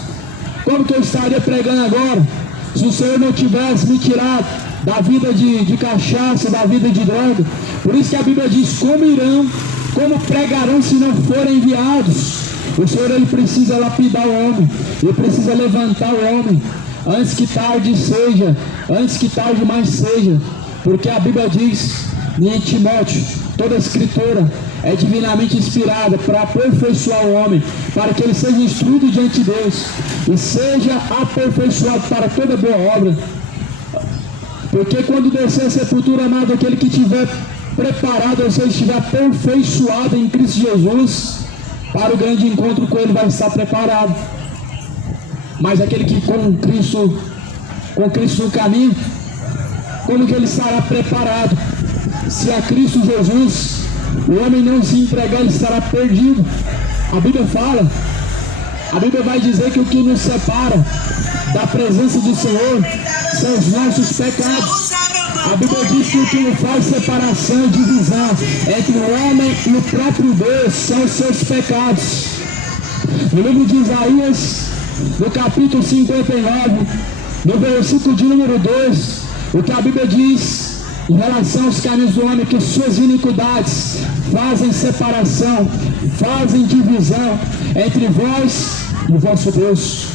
Como que eu estaria pregando agora, se o Senhor não tivesse me tirado da vida de cachaça, da vida de droga? Por isso que a Bíblia diz: como irão, como pregarão se não forem enviados? O Senhor, ele precisa lapidar o homem, ele precisa levantar o homem, antes que tarde seja, antes que tarde mais seja, porque a Bíblia diz em Timóteo: toda a escritura é divinamente inspirada para aperfeiçoar o homem, para que ele seja instruído diante de Deus e seja aperfeiçoado para toda boa obra. Porque quando descer a sepultura, amado, aquele que estiver preparado, ou seja, estiver aperfeiçoado em Cristo Jesus, para o grande encontro com ele vai estar preparado. Mas aquele que com Cristo no caminho, como que ele estará preparado? Se a Cristo Jesus o homem não se entregar, ele estará perdido. A Bíblia fala, a Bíblia vai dizer que o que nos separa da presença do Senhor são os nossos pecados. A Bíblia diz que o que nos faz separação e divisão entre o homem e o próprio Deus são os seus pecados. No livro de Isaías, no capítulo 59, no versículo de número 2, o que a Bíblia diz em relação aos caminhos do homem: que suas iniquidades fazem separação, fazem divisão entre vós e o vosso Deus.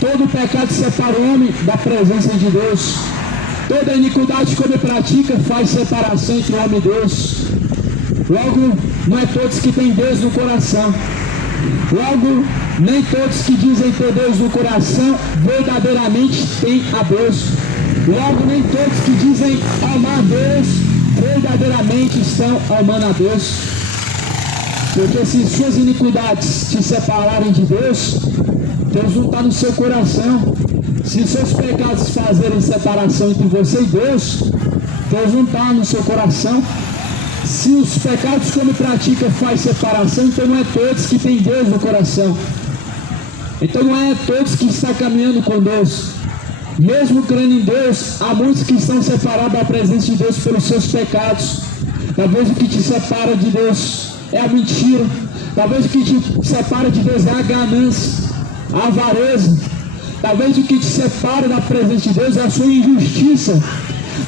Todo pecado separa o homem da presença de Deus. Toda iniquidade que o homem pratica faz separação entre o homem e Deus. Logo, não é todos que têm Deus no coração. Logo, nem todos que dizem ter Deus no coração verdadeiramente têm a Deus. Logo, nem todos que dizem amar a Deus verdadeiramente estão amando a Deus. Porque se suas iniquidades te separarem de Deus, Deus não está no seu coração. Se seus pecados fazerem separação entre você e Deus, Deus não está no seu coração. Se os pecados que ele pratica faz separação, então não é todos que têm Deus no coração. Então não é todos que estão caminhando com Deus. Mesmo crendo em Deus, há muitos que estão separados da presença de Deus pelos seus pecados. Talvez o que te separa de Deus é a mentira. Talvez o que te separa de Deus é a ganância, a avareza. Talvez o que te separa da presença de Deus é a sua injustiça.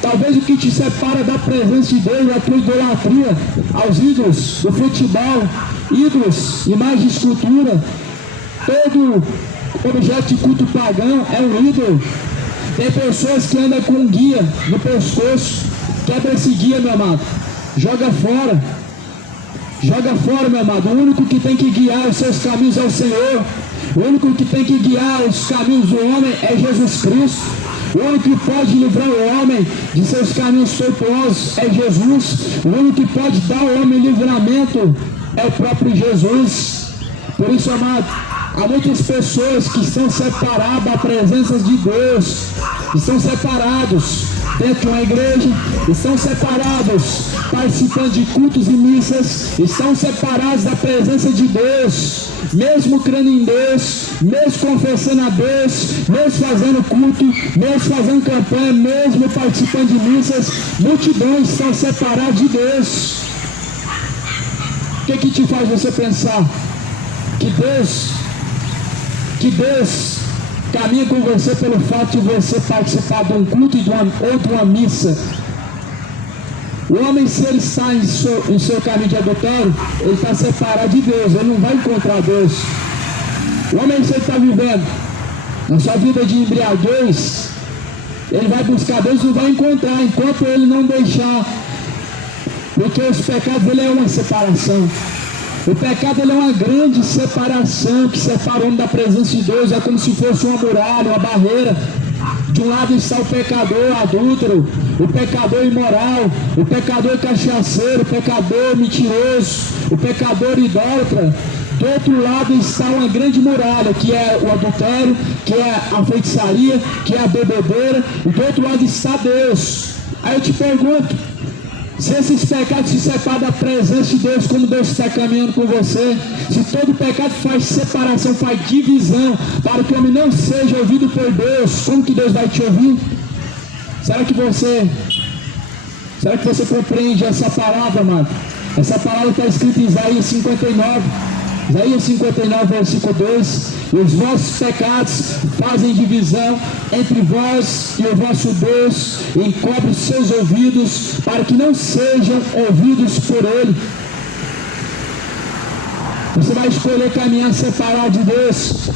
Talvez o que te separa da presença de Deus é a tua idolatria aos ídolos do futebol, ídolos, imagens de escultura. Todo objeto de culto pagão é um ídolo. Tem pessoas que andam com um guia no pescoço. Quebra esse guia, meu amado. Joga fora. Joga fora, meu amado. O único que tem que guiar os seus caminhos é o Senhor. O único que tem que guiar os caminhos do homem é Jesus Cristo. O único que pode livrar o homem de seus caminhos tortuosos é Jesus. O único que pode dar ao homem livramento é o próprio Jesus. Por isso, amado, há muitas pessoas que estão separadas da presença de Deus. Estão separados. dentro de uma igreja, estão separados participando de cultos e missas, estão separados da presença de Deus, mesmo crendo em Deus, mesmo confessando a Deus, mesmo fazendo culto, mesmo fazendo campanha, mesmo participando de missas, multidões estão separadas de Deus. O que te faz você pensar que Deus caminha com você pelo fato de você participar de um culto ou de uma missa? O homem, se ele está em seu caminho de adultério, ele está separado de Deus, ele não vai encontrar Deus. O homem, se ele está vivendo na sua vida de embriaguez, ele vai buscar Deus e não vai encontrar, enquanto ele não deixar, porque os pecados, ele é uma separação. O pecado, ele é uma grande separação que separa o homem da presença de Deus. É como se fosse uma muralha, uma barreira. De um lado está o pecador adúltero, o pecador imoral, o pecador cachaceiro, o pecador mentiroso, o pecador idólatra. Do outro lado está uma grande muralha, que é o adultério, que é a feitiçaria, que é a bebedeira. E do outro lado está Deus. Aí eu te pergunto, se esses pecados se separam da presença de Deus, como Deus está caminhando com você, se todo pecado faz separação, faz divisão, para que o homem não seja ouvido por Deus, como que Deus vai te ouvir? Será que você compreende essa palavra, amado? Essa palavra está escrita em Isaías 59, versículo 2: e os vossos pecados fazem divisão entre vós e o vosso Deus, encobre os seus ouvidos, para que não sejam ouvidos por Ele. Você vai escolher caminhar separado de Deus?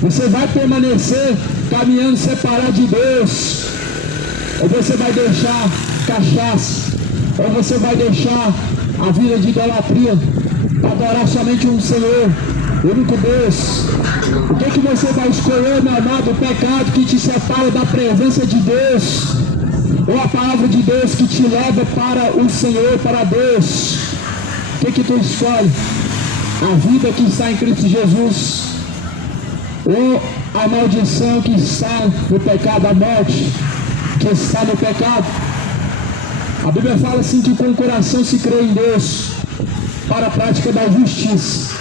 Você vai permanecer caminhando separado de Deus? Ou você vai deixar cachaça? Ou você vai deixar a vida de idolatria para adorar somente um Senhor, o único Deus? O que você vai escolher, meu amado? O pecado que te separa da presença de Deus, ou a palavra de Deus que te leva para o Senhor, para Deus? O que tu escolhe? A vida que está em Cristo Jesus, ou a maldição que está no pecado, a morte que está no pecado? A Bíblia fala assim, que com o coração se crê em Deus para a prática da justiça,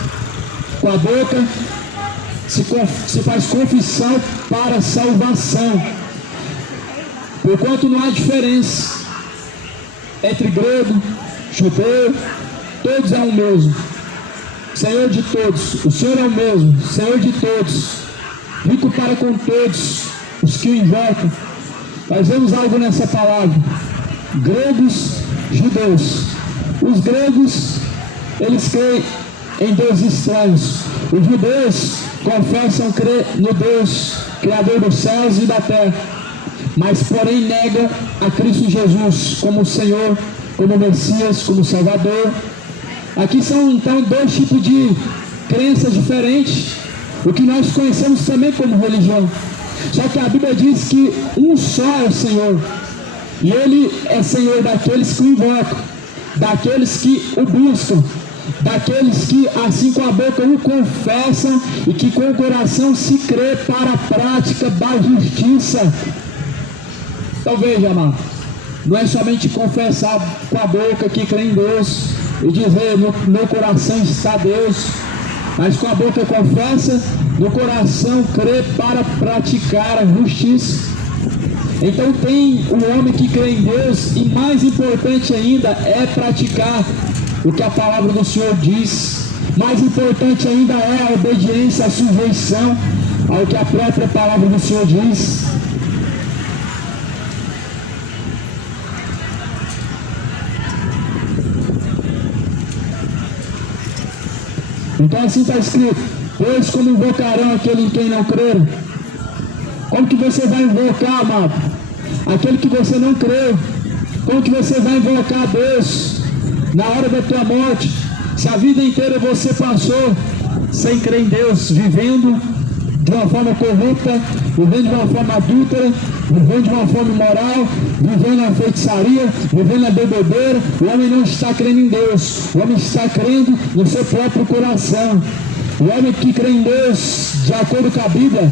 com a boca se faz confissão para a salvação. Porquanto não há diferença entre grego, judeu, todos é o mesmo, Senhor de todos. O Senhor é o mesmo, Senhor de todos, rico para com todos os que o invocam. Nós vemos algo nessa palavra: gregos, judeus. Os gregos, eles creem em deuses estranhos. Os judeus confessam crer no Deus Criador dos céus e da terra, mas porém negam a Cristo Jesus como Senhor, como Messias, como Salvador. Aqui são então dois tipos de crenças diferentes, o que nós conhecemos também como religião. Só que a Bíblia diz que um só é o Senhor, e Ele é Senhor daqueles que o invocam, daqueles que o buscam, daqueles que assim com a boca o confessam e que com o coração se crê para a prática da justiça. Então veja, amado, não é somente confessar com a boca que crê em Deus e dizer no meu coração está Deus, mas com a boca confessa, no coração crê para praticar a justiça. Então tem o homem que crê em Deus, e mais importante ainda é praticar o que a palavra do Senhor diz. Mais importante ainda é a obediência, a sujeição ao que a própria palavra do Senhor diz. Então assim está escrito: pois como invocarão aquele em quem não creram? Como que você vai invocar, amado, aquele que você não creu? Como que você vai invocar a Deus na hora da tua morte, se a vida inteira você passou sem crer em Deus, vivendo de uma forma corrupta, vivendo de uma forma adúltera, vivendo de uma forma imoral, vivendo na feitiçaria, vivendo na bebedeira? O homem não está crendo em Deus, o homem está crendo no seu próprio coração. O homem que crê em Deus de acordo com a Bíblia,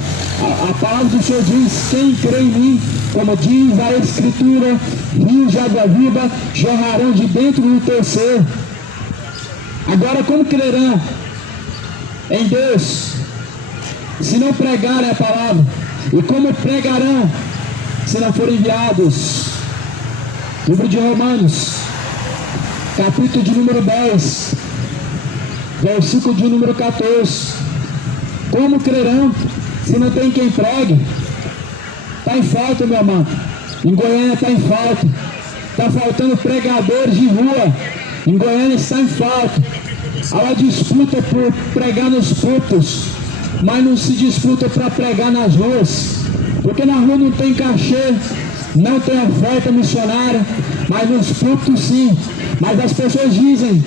a palavra do Senhor diz: quem crê em mim, como diz a Escritura, rios de água viva jorrarão de dentro do teu ser. Agora, como crerão em Deus se não pregarem a palavra? E como pregarão se não forem enviados? Livro de Romanos, capítulo de número 10, versículo de número 14. Como crerão se não tem quem pregue? Está em falta, meu amado. Em Goiânia está em falta. Está faltando pregadores de rua. Em Goiânia está em falta. Há uma disputa por pregar nos púlpitos, mas não se disputa para pregar nas ruas. Porque na rua não tem cachê, não tem oferta missionária, mas nos púlpitos sim. Mas as pessoas dizem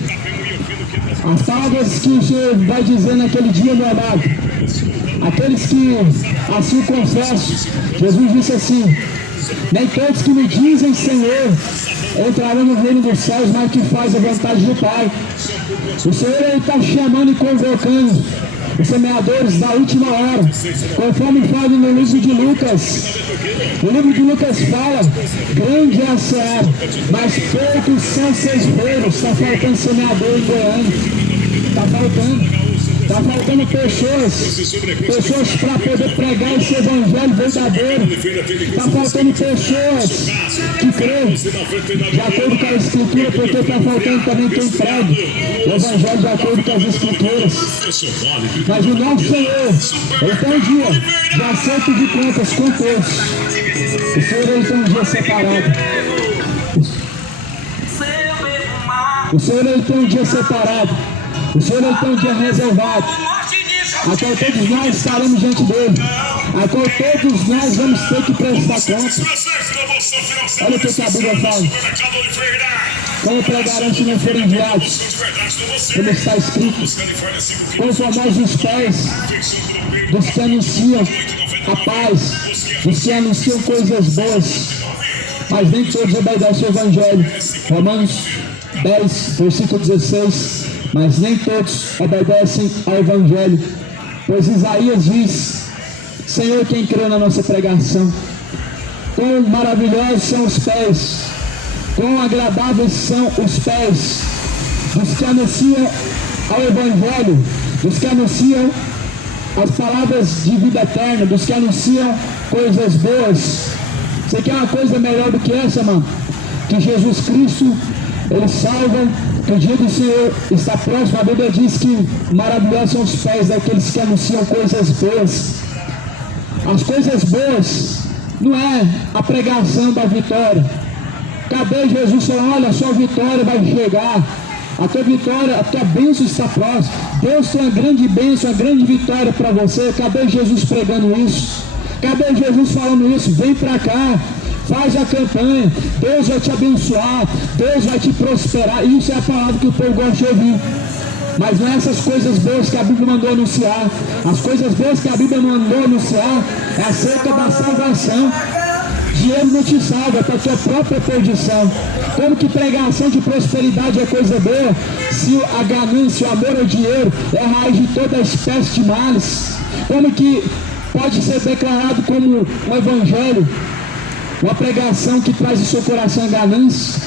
as palavras que o Senhor vai dizer naquele dia, meu amado. Aqueles que assim confessam, Jesus disse assim: nem todos que me dizem Senhor entrarão no reino dos céus, mas que faz a vontade do Pai. O Senhor está chamando e convocando os semeadores da última hora, conforme fala no livro de Lucas. O livro de Lucas fala: grande é a seara, mas poucos são ceifeiros. Está faltando semeador em Goiânia. Está faltando pessoas para poder pregar esse evangelho verdadeiro. Está faltando pessoas que creem de acordo com a Escritura, porque está faltando também quem pregue o evangelho de acordo com as Escrituras. Mas o nosso Senhor, Ele tem um dia de acerto de contas com todos. O Senhor, Ele tem um dia separado. O Senhor, Ele tem um dia separado. O Senhor, Ele tem um dia reservado, a qual todos nós estaremos diante dele, a qual todos nós vamos ter que prestar conta. Olha o que a Bíblia fala: como pregarão se não forem enviados? Como está escrito: como formais os pés dos que anunciam a paz, dos que anunciam coisas boas, mas nem todos obedecem o evangelho. Romanos 10, versículo 16. Mas nem todos obedecem ao evangelho. Pois Isaías diz: Senhor, quem creu na nossa pregação? Quão maravilhosos são os pés, quão agradáveis são os pés dos que anunciam ao evangelho, dos que anunciam as palavras de vida eterna, dos que anunciam coisas boas. Você quer uma coisa melhor do que essa, mano? Que Jesus Cristo, Ele salva, que o dia do Senhor está próximo. A Bíblia diz que maravilhosos são os pés daqueles que anunciam coisas boas. As coisas boas não é a pregação da vitória. Cadê Jesus falando: olha, a sua vitória vai chegar, a tua vitória, a tua bênção está próxima, Deus tem uma grande bênção, uma grande vitória para você. Cadê Jesus pregando isso? Cadê Jesus falando isso? Vem para cá, faz a campanha, Deus vai te abençoar, Deus vai te prosperar. Isso é a palavra que o povo gosta de ouvir. Mas não é essas coisas boas que a Bíblia mandou anunciar. As coisas boas que a Bíblia mandou anunciar é acerca da salvação. Dinheiro não te salva, é para a tua própria perdição. Como que pregação de prosperidade é coisa boa, se a ganância, o amor ao dinheiro é a raiz de toda espécie de males? Como que pode ser declarado como um evangelho, uma pregação que traz em seu coração a ganância?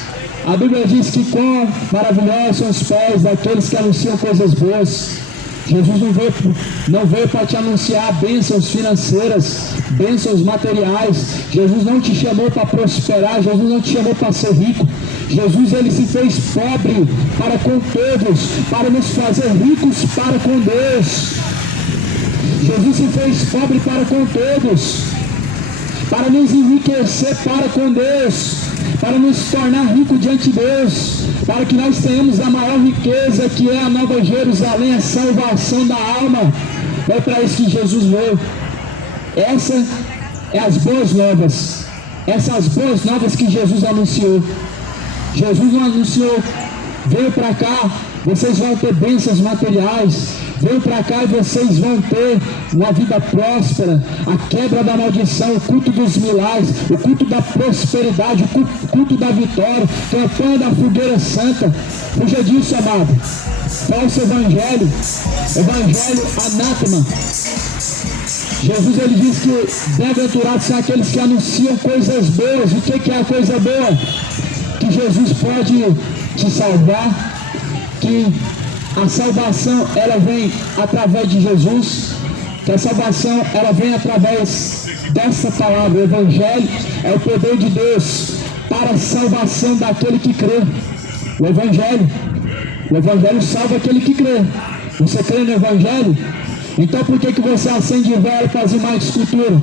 A Bíblia diz que quão maravilhosos são os pés daqueles que anunciam coisas boas. Jesus não veio para te anunciar bênçãos financeiras, bênçãos materiais. Jesus não te chamou para prosperar, Jesus não te chamou para ser rico. Jesus, ele se fez pobre para com todos, para nos fazer ricos para com Deus. Jesus se fez pobre para com todos, para nos enriquecer para com Deus, para nos tornar ricos diante de Deus, para que nós tenhamos a maior riqueza, que é a Nova Jerusalém, a salvação da alma. É para isso que Jesus veio. Essa é as boas novas. Essas boas novas que Jesus anunciou. Jesus não anunciou: veio para cá, vocês vão ter bênçãos materiais. Vem para cá e vocês vão ter uma vida próspera, a quebra da maldição, o culto dos milagres, o culto da prosperidade, o culto da vitória, campanha da fogueira santa. Fuja disso, amado. Falso evangelho, evangelho anátema. Jesus ele diz que bem-aventurados são aqueles que anunciam coisas boas. O que é a coisa boa? Que Jesus pode te salvar, que a salvação ela vem através de Jesus, que a salvação ela vem através dessa palavra. O Evangelho é o poder de Deus para a salvação daquele que crê. O Evangelho salva aquele que crê. Você crê no Evangelho? Então por que você acende vela para azimar de escultura?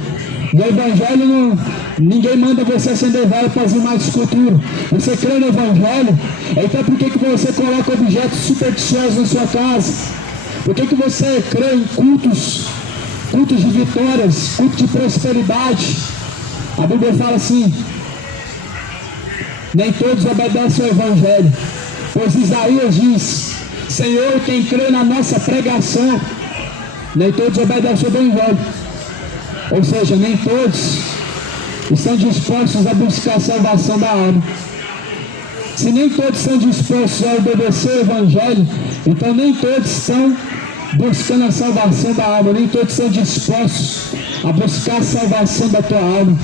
No Evangelho ninguém manda você acender vela para azimar de escultura. Você crê no Evangelho? Então por que você coloca objetos supersticiosos na sua casa? Por que você crê em cultos de vitórias, cultos de prosperidade? A Bíblia fala assim: nem todos obedecem ao Evangelho, pois Isaías diz: Senhor, quem crê na nossa pregação. Nem todos obedecem ao Evangelho. Ou seja, nem todos estão dispostos a buscar a salvação da alma. Se nem todos estão dispostos a obedecer ao Evangelho, então nem todos estão buscando a salvação da alma. Nem todos estão dispostos a buscar a salvação da tua alma.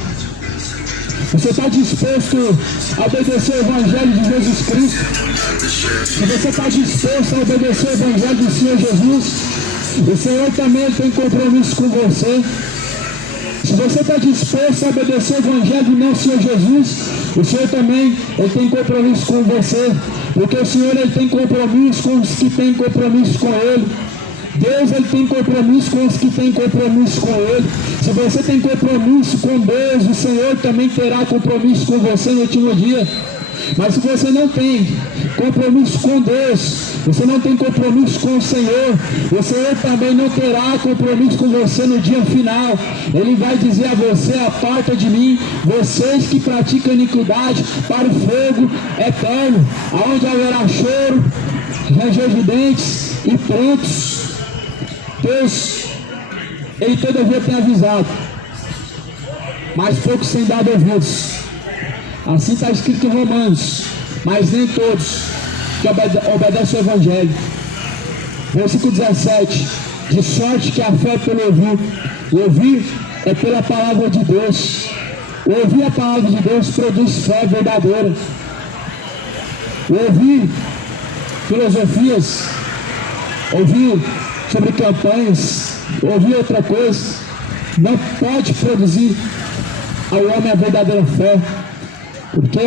Você está disposto a obedecer o Evangelho de Jesus Cristo? Se você está disposto a obedecer o Evangelho do Senhor Jesus, o Senhor também tem compromisso com você. Se você está disposto a obedecer o Evangelho do nosso Senhor Jesus, o Senhor também tem compromisso com você. Porque o Senhor ele tem compromisso com os que têm compromisso com Ele. Deus ele tem compromisso com os que têm compromisso com Ele. Se você tem compromisso com Deus, o Senhor também terá compromisso com você no último dia. Mas se você não tem compromisso com Deus, você não tem compromisso com o Senhor, o Senhor também não terá compromisso com você no dia final. Ele vai dizer a você: aparta de mim, vocês que praticam iniquidade, para o fogo eterno, aonde haverá choro, ranger de dentes e prantos. Deus, Ele todavia tem avisado, mas poucos têm dado ouvidos. Assim está escrito em Romanos: mas nem todos que obedecem ao Evangelho. Versículo 17: de sorte que a fé é pelo ouvir, o ouvir é pela palavra de Deus. O ouvir a palavra de Deus produz fé verdadeira. O ouvir filosofias, ouvir sobre campanhas, ouvir outra coisa, não pode produzir ao homem a verdadeira fé. Porque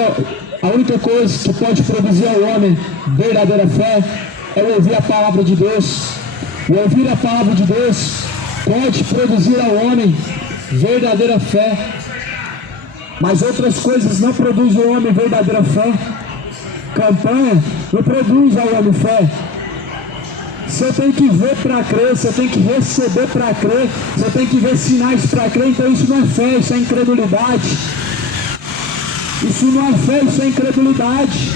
a única coisa que pode produzir ao homem verdadeira fé é ouvir a palavra de Deus. O ouvir a palavra de Deus pode produzir ao homem verdadeira fé. Mas outras coisas não produzem ao homem verdadeira fé. Campanha não produz ao homem fé. Você tem que ver para crer, você tem que receber para crer, você tem que ver sinais para crer. Então isso não é fé, isso é incredulidade. Isso não é fé, isso é incredulidade.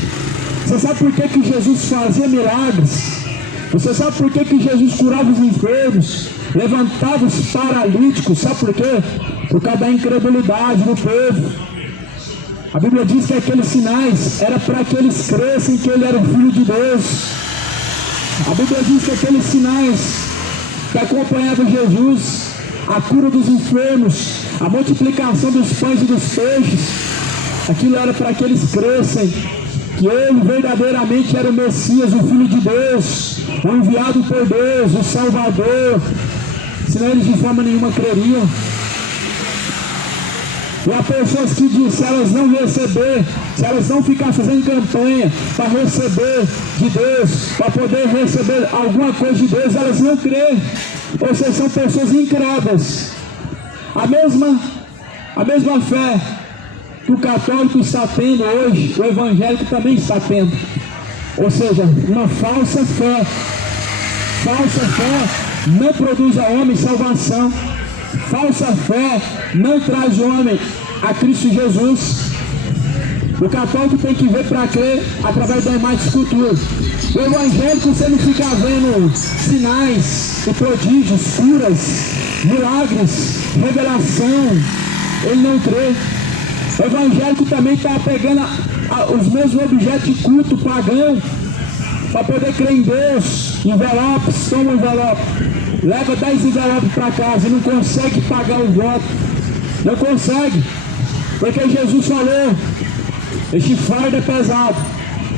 Você sabe por que Jesus fazia milagres? Você sabe por que Jesus curava os enfermos, levantava os paralíticos? Sabe por quê? Por causa da incredulidade do povo. A Bíblia diz que aqueles sinais eram para que eles crescem que Ele era o Filho de Deus. A Bíblia diz que aqueles sinais que acompanhavam Jesus, a cura dos enfermos, a multiplicação dos pães e dos peixes, aquilo era para que eles crescem que Ele verdadeiramente era o Messias, o Filho de Deus, o enviado por Deus, o Salvador. Senão eles de forma nenhuma creriam. E há pessoas que dizem, se elas não receber, se elas não ficar fazendo campanha para receber de Deus, para poder receber alguma coisa de Deus, elas não creem. Ou seja, são pessoas incrédulas. A mesma fé que o católico está tendo hoje, o evangélico também está tendo. Ou seja, uma falsa fé. Falsa fé não produz ao homem salvação. Falsa fé não traz o homem a Cristo Jesus. O católico tem que ver para crer através da imagem de escultura. O evangélico, você não fica vendo sinais e prodígios, curas, milagres, revelação. Ele não crê. O evangélico também está pegando os mesmos objetos de culto pagão para poder crer em Deus. Envelopes, toma envelope. leva 10 envelopes para casa e não consegue pagar o voto. Não consegue. Porque Jesus falou, este fardo é pesado.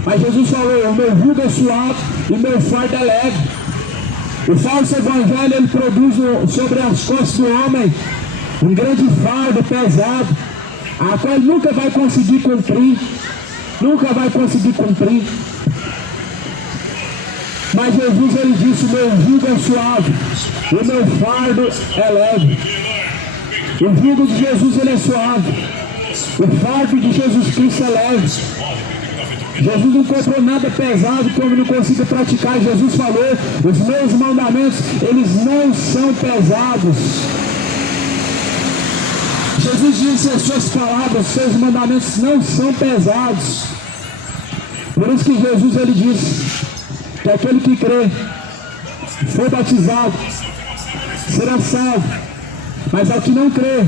Mas Jesus falou, o meu jugo é suave e o meu fardo é leve. O falso evangelho, ele produz sobre as costas do homem um grande fardo pesado, a qual ele nunca vai conseguir cumprir. Nunca vai conseguir cumprir. Mas Jesus, ele disse, o meu jugo é suave, o meu fardo é leve. O jugo de Jesus, ele é suave. O fardo de Jesus Cristo é leve. Jesus não comprou nada pesado que eu não consiga praticar. Jesus falou, os meus mandamentos, eles não são pesados. Jesus disse as suas palavras, seus mandamentos não são pesados. Por isso que Jesus, ele disse que aquele que crê, for batizado, será salvo. Mas ao que não crê,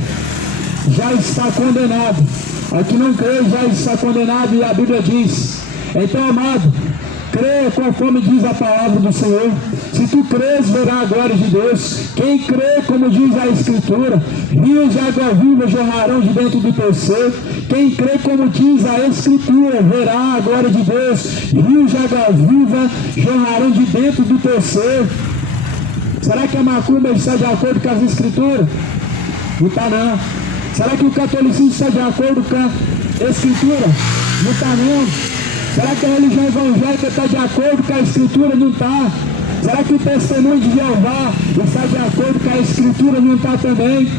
já está condenado. Ao que não crê, já está condenado. E a Bíblia diz, então, amado, crê conforme diz a palavra do Senhor. Se tu crês, verá a glória de Deus. Quem crê, como diz a Escritura, rios de água viva jorrarão de dentro do teu ser. Quem crê, como diz a Escritura, verá a glória de Deus. Rios de água viva jorrarão de dentro do teu ser. Será que a macumba está de acordo com as Escrituras? Não está, não. Será que o catolicismo está de acordo com a Escritura? Não está, não. Será que a religião evangélica está de acordo com a Escritura? Não está. Será que o testemunho de Jeová está de acordo com a Escritura? Não está também.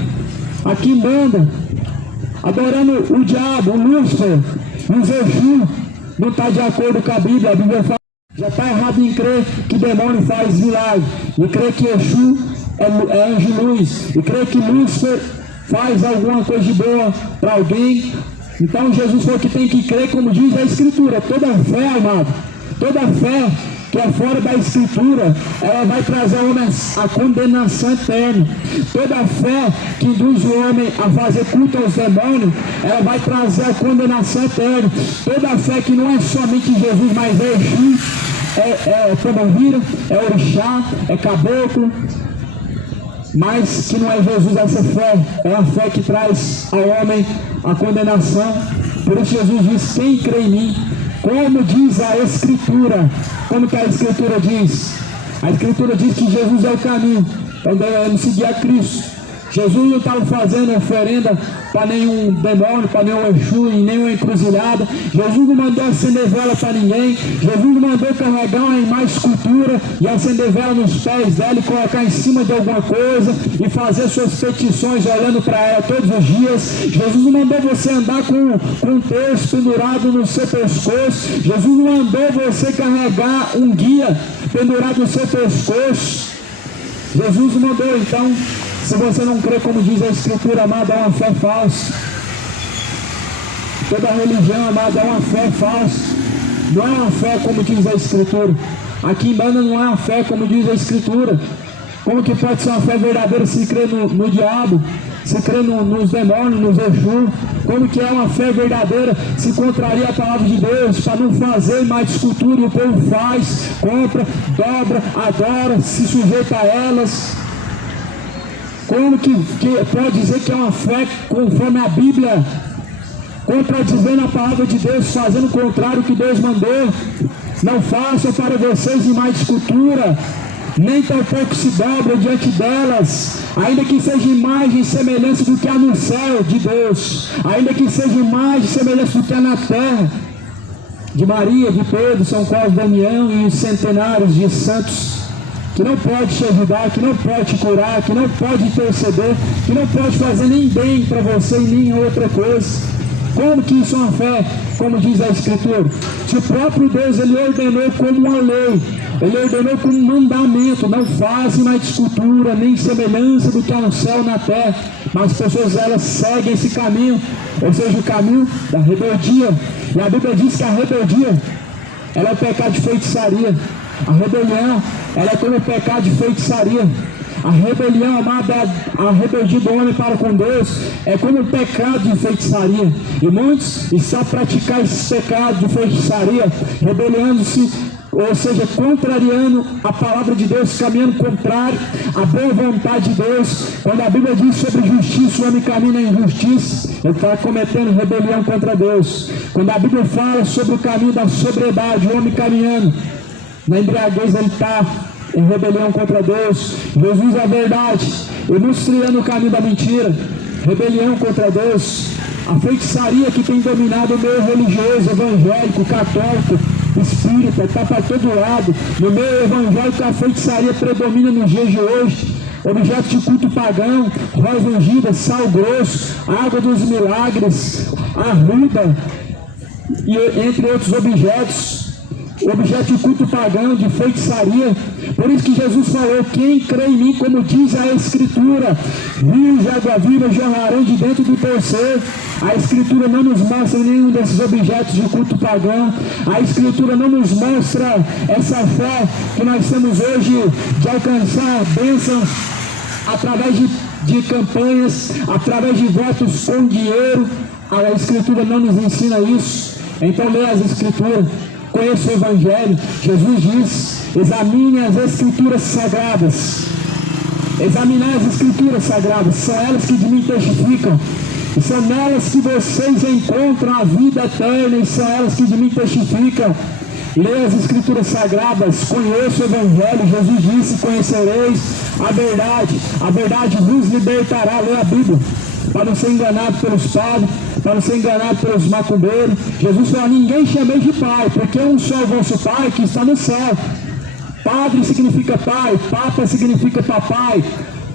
Aqui em banda, adorando o diabo, o Lúcifer, o Exu, não está de acordo com a Bíblia. A Bíblia fala, já está errado em crer que demônio faz milagre, e crer que Exu é anjo luz, e crer que Lúcifer faz alguma coisa de boa para alguém. Então Jesus falou que tem que crer como diz a Escritura. Toda fé, amado, toda fé que é fora da Escritura, ela vai trazer ao homem a condenação eterna. Toda fé que induz o homem a fazer culto aos demônios, ela vai trazer a condenação eterna. Toda fé que não é somente Jesus, mas é Exu, é Pombagira, é Orixá, é Caboclo, mas que não é Jesus. Essa fé é a fé que traz ao homem a condenação. Por isso Jesus diz, quem crê em mim, como diz a Escritura. Como que a Escritura diz? A Escritura diz que Jesus é o caminho, então devemos seguir a Cristo. Jesus não estava fazendo oferenda para nenhum demônio, para nenhum Exu, em nenhuma encruzilhada. Jesus não mandou acender vela para ninguém. Jesus não mandou carregar uma imagem escultura e acender vela nos pés dela e colocar em cima de alguma coisa e fazer suas petições olhando para ela todos os dias. Jesus não mandou você andar com um terço pendurado no seu pescoço. Jesus não mandou você carregar um guia pendurado no seu pescoço. Jesus mandou. Então, se você não crê como diz a Escritura, amado, é uma fé falsa. Toda religião, amado, é uma fé falsa. Não é uma fé como diz a Escritura. Aqui em Banda não é uma fé como diz a Escritura. Como que pode ser uma fé verdadeira se crê no diabo, se crê nos demônios, nos Exu? Como que é uma fé verdadeira se contraria a palavra de Deus para não fazer mais escultura? E o povo faz, compra, dobra, adora, se sujeita a elas. Como que pode dizer que é uma fé conforme a Bíblia, contradizendo a palavra de Deus, fazendo o contrário que Deus mandou? Não façam para vocês mais escultura, nem tampouco se dobra diante delas, ainda que seja imagem e semelhança do que há no céu de Deus, ainda que seja imagem e semelhança do que há na terra, de Maria, de Pedro, São Cosme, Damião e os centenários de santos, que não pode te ajudar, que não pode te curar, que não pode interceder, que não pode fazer nem bem para você e nem outra coisa. Como que isso é uma fé, como diz a Escritura? Se o próprio Deus, ele ordenou como uma lei, ele ordenou como um mandamento, não fazem mais escultura, nem semelhança do que há no céu e na terra. Mas as pessoas, elas seguem esse caminho, ou seja, o caminho da rebeldia. E a Bíblia diz que a rebeldia, ela é o pecado de feitiçaria. A rebelião, ela é como o pecado de feitiçaria. A rebelião, amada, a rebeldia do homem para com Deus é como um pecado de feitiçaria. E muitos estão a praticar esse pecado de feitiçaria, rebelando-se ou seja, contrariando a palavra de Deus, caminhando contrário à boa vontade de Deus. Quando a Bíblia diz sobre justiça, o homem caminha na injustiça, ele está cometendo rebelião contra Deus. Quando a Bíblia fala sobre o caminho da sobriedade, o homem caminhando na embriaguez, ele está em rebelião contra Deus. Jesus é a verdade, e nos trilhando o caminho da mentira, rebelião contra Deus. A feitiçaria que tem dominado o meio religioso, evangélico, católico, espírita, está para todo lado. No meio evangélico, a feitiçaria predomina nos dias de hoje. Objetos de culto pagão, rosa ungida, sal grosso, água dos milagres, arruda, e entre outros objetos. Objeto de culto pagão, de feitiçaria. Por isso que Jesus falou: quem crê em mim, como diz a Escritura, rios de água viva jorrarão de dentro do teu ser. A Escritura não nos mostra nenhum desses objetos de culto pagão. A Escritura não nos mostra essa fé que nós temos hoje de alcançar bênçãos através de campanhas, através de votos com dinheiro. A Escritura não nos ensina isso. Então leia as Escrituras, conheça o Evangelho. Jesus diz: examine as Escrituras sagradas. Examinar as Escrituras sagradas, são elas que de mim testificam, e são nelas que vocês encontram a vida eterna, e são elas que de mim testificam. Leia as Escrituras sagradas, conheça o Evangelho. Jesus disse: conhecereis a verdade vos libertará. Leia a Bíblia, para não ser enganado pelos padres, para não ser enganado pelos macumbeiros. Jesus falou: ninguém chameis de pai, porque um só é o vosso Pai que está no céu. Padre significa pai, papa significa papai.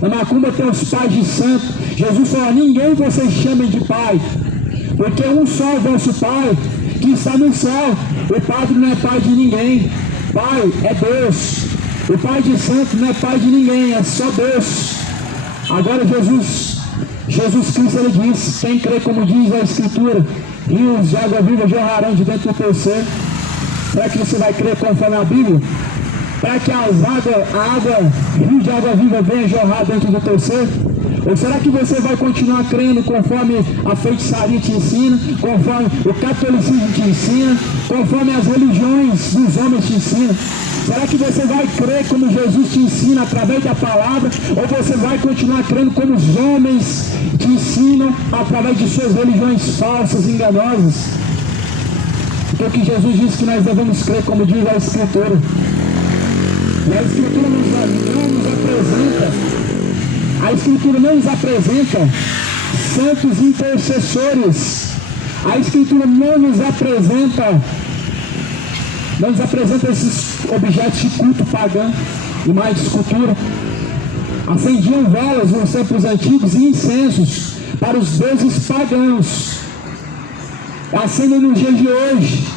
Na macumba tem os pais de santo. Jesus falou: ninguém vocês chamem de pai, porque um só é o vosso Pai que está no céu. O padre não é pai de ninguém, pai é Deus. O pai de santo não é pai de ninguém, é só Deus. Agora Jesus Cristo, ele diz: quem crê como diz a Escritura, rios de água viva jorrarão de dentro do teu ser. Será que você vai crer conforme a Bíblia? Para que rios de água viva venha jorrar dentro do teu ser? Ou será que você vai continuar crendo conforme a feitiçaria te ensina, conforme o catolicismo te ensina, conforme as religiões dos homens te ensinam? Será que você vai crer como Jesus te ensina através da palavra, ou você vai continuar crendo como os homens te ensinam através de suas religiões falsas, enganosas? Porque o que Jesus disse que nós devemos crer como diz a Escritura. E a Escritura não nos apresenta, a Escritura não nos apresenta santos intercessores. A Escritura não nos apresenta esses objetos de culto pagão e mais de escultura. Acendiam velas nos tempos antigos e incensos para os deuses pagãos. Acendem nos dias de hoje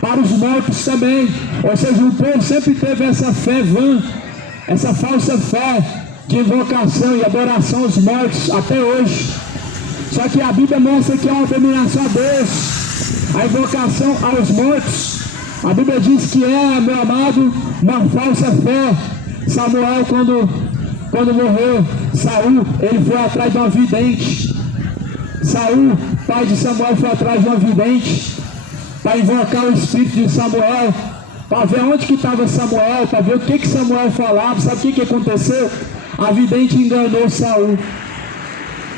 para os mortos também. Ou seja, o povo sempre teve essa fé vã, essa falsa fé de invocação e adoração aos mortos até hoje. Só que a Bíblia mostra que é uma abominação a Deus, a invocação aos mortos. A Bíblia diz que é, meu amado, uma falsa fé. Samuel, quando morreu Saul, ele foi atrás de uma vidente. Saul, pai de Samuel, foi atrás de uma vidente para invocar o espírito de Samuel, para ver onde que estava Samuel, para ver o que Samuel falava. Sabe o que aconteceu? A vidente enganou Saul.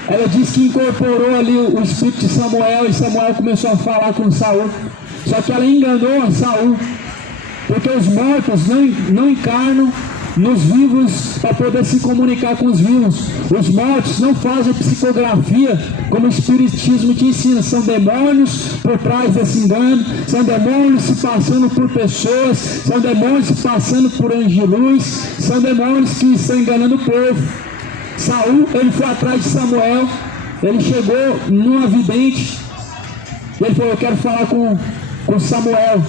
Ela disse que incorporou ali o espírito de Samuel, e Samuel começou a falar com Saul. Só que ela enganou Saul, porque os mortos não encarnam nos vivos para poder se comunicar com os vivos. Os mortos não fazem psicografia como o espiritismo te ensina. São demônios por trás desse engano, são demônios se passando por pessoas, são demônios se passando por anjos de luz, são demônios que estão enganando o povo. Saul, ele foi atrás de Samuel, ele chegou numa vidente, ele falou: eu quero falar com Samuel,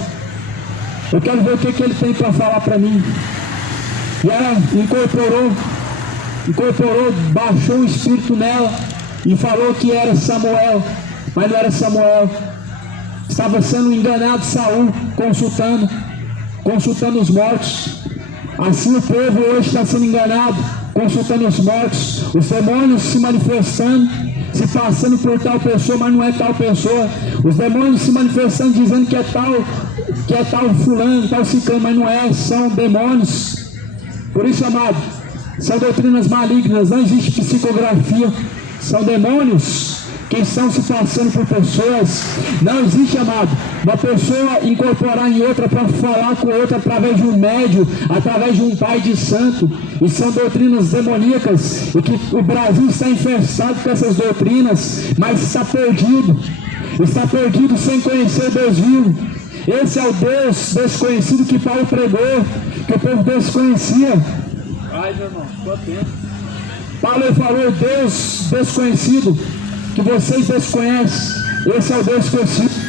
eu quero ver o que ele tem para falar para mim. E ela incorporou, baixou o espírito nela e falou que era Samuel, mas não era Samuel. Estava sendo enganado Saul, consultando os mortos. Assim o povo hoje está sendo enganado, consultando os mortos, os demônios se manifestando, se passando por tal pessoa, mas não é tal pessoa. Os demônios se manifestando, dizendo que é tal fulano, tal ciclano, mas não é, são demônios. Por isso, amado, são doutrinas malignas, não existe psicografia, são demônios que estão se passando por pessoas. Não existe, amado, uma pessoa incorporar em outra para falar com outra através de um médium, através de um pai de santo. E são doutrinas demoníacas, e que o Brasil está infestado com essas doutrinas, mas está perdido sem conhecer Deus vivo. Esse é o Deus desconhecido que Paulo pregou, que o povo desconhecia. Ai, meu irmão, ficou atento. Paulo falou: Deus desconhecido, que vocês desconhecem. Esse é o Deus que eu cito.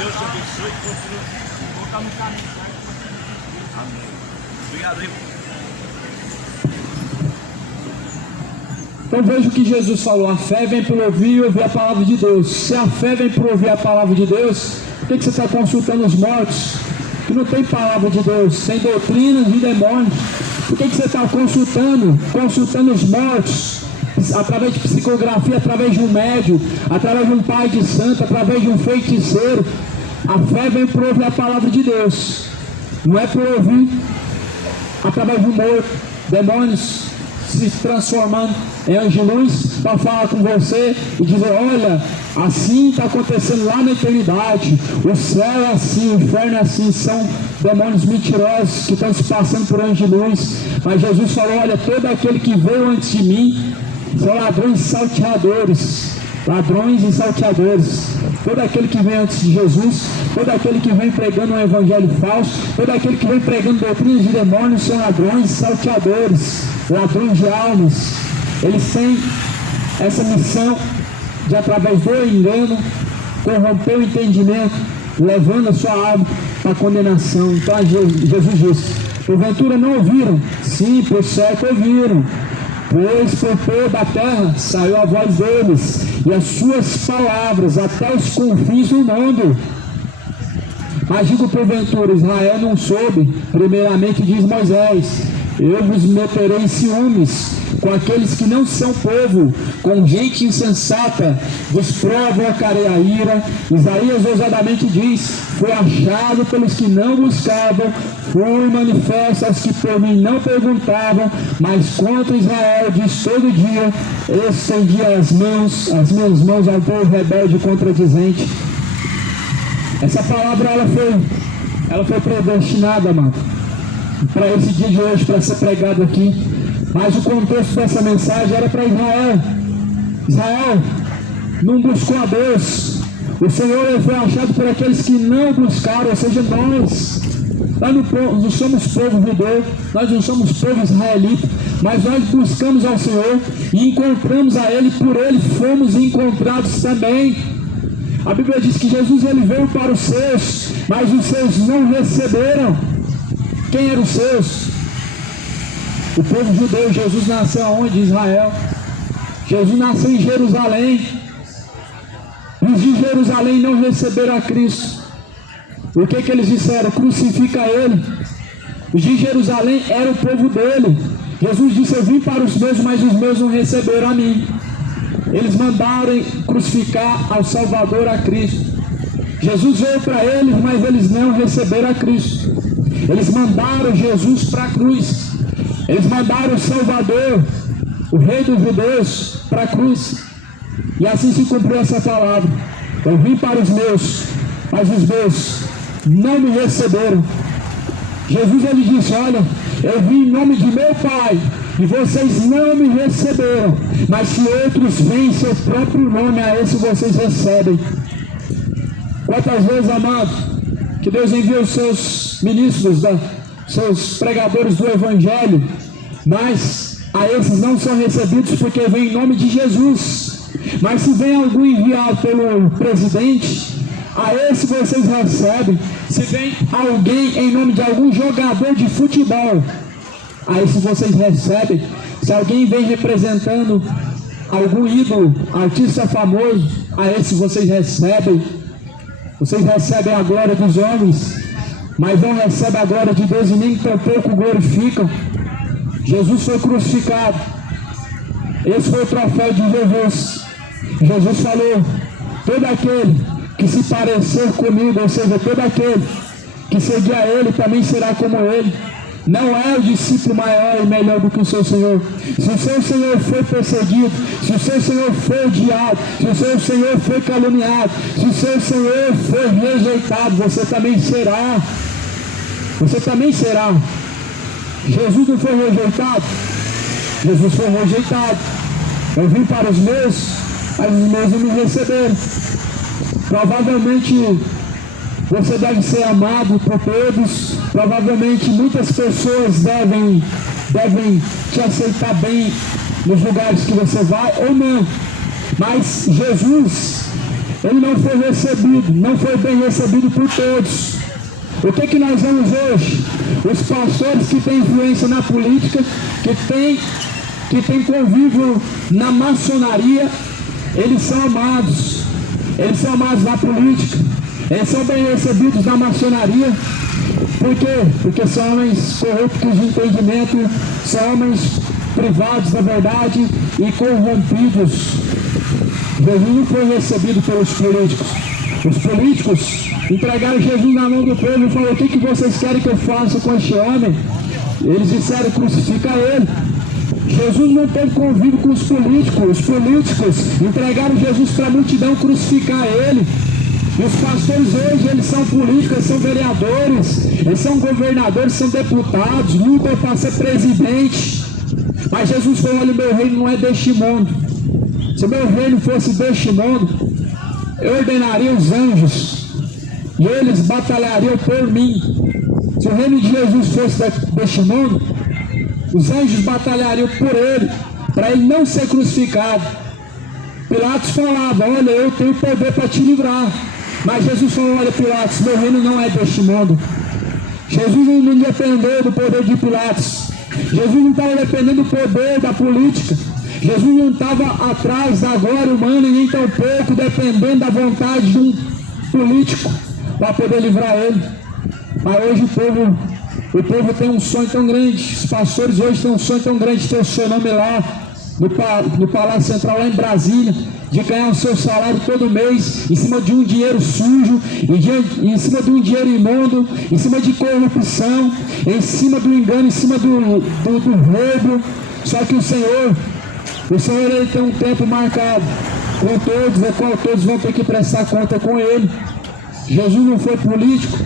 Deus te abençoe e continue voltar no caminho certo. Amém. Obrigado, irmão. Então veja o que Jesus falou: a fé vem por ouvir e ouvir a palavra de Deus. Se a fé vem por ouvir a palavra de Deus, por que você está consultando os mortos? Que não tem palavra de Deus, tem doutrinas de demônios. Por que você está consultando os mortos? Através de psicografia, através de um médium, através de um pai de santo, através de um feiticeiro. A fé vem por ouvir a palavra de Deus, não é por ouvir através de um morto. Demônios se transformando em anjo de luz para falar com você e dizer: olha, assim está acontecendo lá na eternidade, o céu é assim, o inferno é assim. São demônios mentirosos que estão se passando por anjo de luz. Mas Jesus falou: olha, todo aquele que veio antes de mim são ladrões e salteadores. Ladrões e salteadores. Todo aquele que vem antes de Jesus, todo aquele que vem pregando um evangelho falso, todo aquele que vem pregando doutrinas de demônios são ladrões e salteadores, ladrões de almas. Eles têm essa missão de, através do engano, corromper o entendimento, levando a sua alma para a condenação. Então Jesus disse: porventura não ouviram? Sim, por certo ouviram. Pois por toda a terra saiu a voz deles, e as suas palavras até os confins do mundo. Mas digo porventura, Israel não soube? Primeiramente diz Moisés: eu vos meterei em ciúmes com aqueles que não são povo, com gente insensata, vos provocarei a ira. Isaías ousadamente diz: foi achado pelos que não buscavam, fui manifesto aos que por mim não perguntavam, mas contra Israel diz todo dia: estendi as minhas mãos ao povo rebelde e contradizente. Essa palavra ela foi predestinada, mano, para esse dia de hoje, para ser pregado aqui. Mas o contexto dessa mensagem era para Israel. Israel não buscou a Deus. O Senhor foi achado por aqueles que não buscaram, ou seja, nós não somos povo judeu, nós não somos povo israelita, mas nós buscamos ao Senhor e encontramos a Ele, por Ele fomos encontrados também. A Bíblia diz que Jesus ele veio para os seus, mas os seus não receberam. Quem eram os seus? O povo judeu. Jesus nasceu aonde? Israel. Jesus nasceu em Jerusalém. Os de Jerusalém não receberam a Cristo. O que eles disseram? Crucifica Ele. Os de Jerusalém eram o povo dele. Jesus disse: eu vim para os meus, mas os meus não receberam a mim. Eles mandaram crucificar ao Salvador, a Cristo. Jesus veio para eles, mas eles não receberam a Cristo. Eles mandaram Jesus para a cruz. Eles mandaram o Salvador, o Rei dos Judeus, para a cruz. E assim se cumpriu essa palavra: eu vim para os meus, mas os meus não me receberam. Jesus ele disse: olha, eu vim em nome de meu Pai, e vocês não me receberam, mas se outros vêm em seu próprio nome, a esse vocês recebem. Quantas vezes, amado, que Deus envia os seus ministros, seus pregadores do Evangelho, mas a esses não são recebidos porque vem em nome de Jesus. Mas se vem algum enviado pelo presidente, a esse vocês recebem. Se vem alguém em nome de algum jogador de futebol, a esse vocês recebem. Se alguém vem representando algum ídolo, artista famoso, a esse vocês recebem. Vocês recebem a glória dos homens, mas não recebem a glória de Deus e nem tampouco glorificam. Jesus foi crucificado. Esse foi o troféu de Jesus. Jesus falou: todo aquele que se parecer comigo, ou seja, todo aquele que seguir a Ele também será como Ele. Não é o discípulo maior e melhor do que o seu Senhor. Se o seu Senhor foi perseguido, se o seu Senhor foi odiado, se o seu Senhor foi caluniado, se o seu Senhor foi rejeitado, você também será. Você também será. Jesus não foi rejeitado? Jesus foi rejeitado. Eu vim para os meus, mas os meus não me receberam. Provavelmente você deve ser amado por todos. Provavelmente muitas pessoas devem te aceitar bem nos lugares que você vai ou não. Mas Jesus, Ele não foi recebido, não foi bem recebido por todos. O que nós vemos hoje? Os pastores que têm influência na política, que têm convívio na maçonaria, eles são amados. Eles são amados na política. Eles são bem recebidos na maçonaria. Por quê? Porque são homens corruptos de entendimento, são homens privados da verdade e corrompidos. Jesus não foi recebido pelos políticos. Os políticos entregaram Jesus na mão do povo e falaram: o que vocês querem que eu faça com este homem? Eles disseram: crucifica ele. Jesus não teve convívio com os políticos. Os políticos entregaram Jesus para a multidão crucificar ele. E os pastores hoje, eles são políticos, eles são vereadores, eles são governadores, são deputados, lutam para ser presidente. Mas Jesus falou: olha, meu reino não é deste mundo. Se o meu reino fosse deste mundo, eu ordenaria os anjos e eles batalhariam por mim. Se o reino de Jesus fosse deste mundo, os anjos batalhariam por ele, para ele não ser crucificado. Pilatos falava: olha, eu tenho poder para te livrar. Mas Jesus falou: olha, Pilatos, meu reino não é deste mundo. Jesus não dependeu do poder de Pilatos. Jesus não estava dependendo do poder da política. Jesus não estava atrás da glória humana e nem tampouco dependendo da vontade de um político para poder livrar ele. Mas hoje o povo tem um sonho tão grande. Os pastores hoje têm um sonho tão grande de ter o seu nome lá no Palácio Central, lá em Brasília, de ganhar o seu salário todo mês em cima de um dinheiro sujo, em cima de um dinheiro imundo, em cima de corrupção, em cima do engano, em cima do roubo. Só que o Senhor ele tem um tempo marcado com todos, a qual todos vão ter que prestar conta com Ele. Jesus não foi político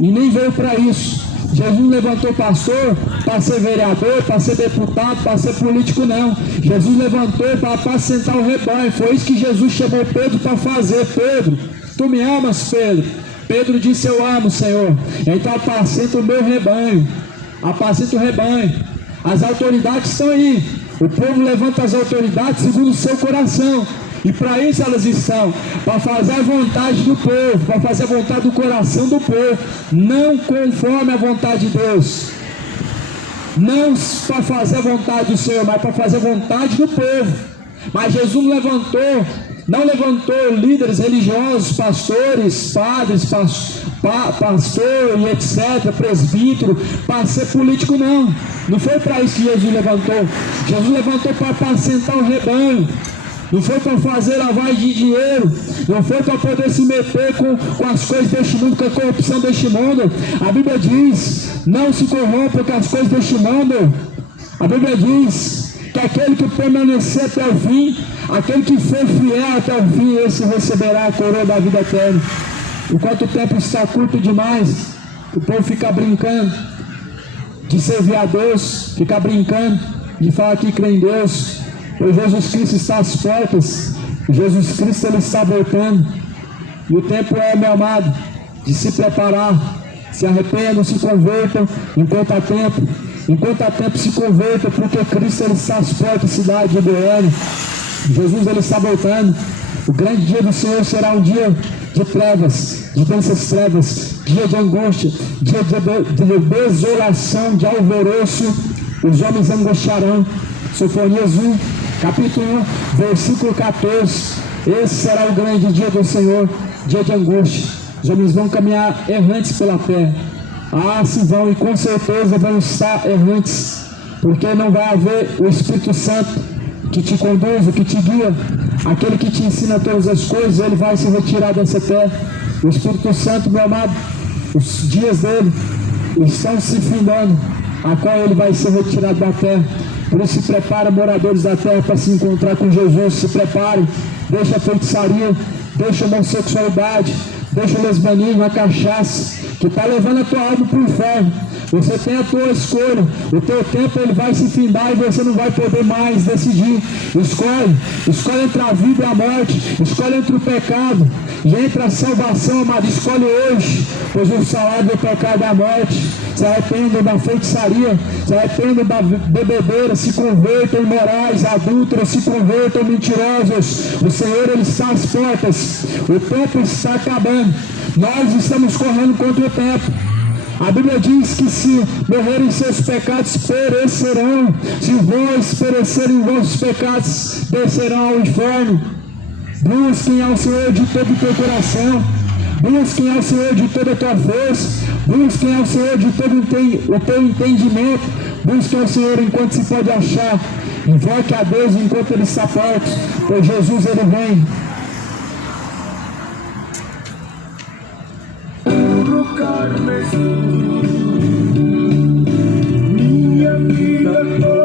e nem veio para isso. Jesus não levantou pastor para ser vereador, para ser deputado, para ser político, não. Jesus levantou para apacentar o rebanho. Foi isso que Jesus chamou Pedro para fazer. Pedro, tu me amas, Pedro? Pedro disse: eu amo, Senhor. Então apacenta o meu rebanho. Apacenta o rebanho. As autoridades estão aí. O povo levanta as autoridades segundo o seu coração. E para isso elas estão, para fazer a vontade do povo, para fazer a vontade do coração do povo, não conforme a vontade de Deus, não para fazer a vontade do Senhor, mas para fazer a vontade do povo. Mas Jesus não levantou líderes religiosos, pastores, padres, pastor e etc, presbítero, para ser político, não. Não foi para isso que Jesus levantou. Jesus levantou para apacentar o rebanho. Não foi para fazer lavagem de dinheiro, não foi para poder se meter com as coisas deste mundo, com a corrupção deste mundo. A Bíblia diz: não se corrompa com as coisas deste mundo. A Bíblia diz que aquele que permanecer até o fim, aquele que for fiel até o fim, esse receberá a coroa da vida eterna. Enquanto o tempo está curto demais, o povo fica brincando de servir a Deus, fica brincando de falar que crê em Deus. O Jesus Cristo está às portas. Jesus Cristo, Ele está voltando. E o tempo é, meu amado, de se preparar. Se arrependam, se convertam enquanto há tempo. Enquanto há tempo, se convertam, porque Cristo, Ele está às portas, cidade de Goiânia. Jesus, Ele está voltando. O grande dia do Senhor será um dia de trevas, de densas trevas, dia de angústia, dia de desolação, de alvoroço, os homens angustiarão. Sofonias 1, capítulo 1, versículo 14. Esse será o grande dia do Senhor, dia de angústia. Os homens vão caminhar errantes pela terra. Ah, se vão, e com certeza vão estar errantes, porque não vai haver o Espírito Santo que te conduz, que te guia, aquele que te ensina todas as coisas. Ele vai se retirar dessa terra. O Espírito Santo, meu amado, os dias dele estão se findando, a qual ele vai ser retirado da terra. Por isso se prepara, moradores da terra, para se encontrar com Jesus. Se prepare, deixa a feitiçaria, deixa a homossexualidade, deixa o lesbianismo, a cachaça, que está levando a tua alma para o inferno. Você tem a tua escolha, o teu tempo ele vai se findar e você não vai poder mais decidir. Escolhe entre a vida e a morte, escolhe entre o pecado e entre a salvação, amado. Escolhe hoje, pois o salário do pecado é a morte. Se arrependam da feitiçaria, se arrependam da bebedeira, se convertam imorais, adúlteros, se convertam mentirosos. O Senhor ele está às portas, o tempo está acabando, nós estamos correndo contra o tempo. A Bíblia diz que se morrerem seus pecados, perecerão. Se vós perecerem em vossos pecados, descerão ao inferno. Busquem ao Senhor de todo o teu coração. Busquem ao Senhor de toda a tua força. Busquem ao Senhor de todo o teu entendimento. Busquem ao Senhor enquanto se pode achar. Invoque a Deus enquanto Ele está perto, pois Jesus Ele vem. Minha vida toda.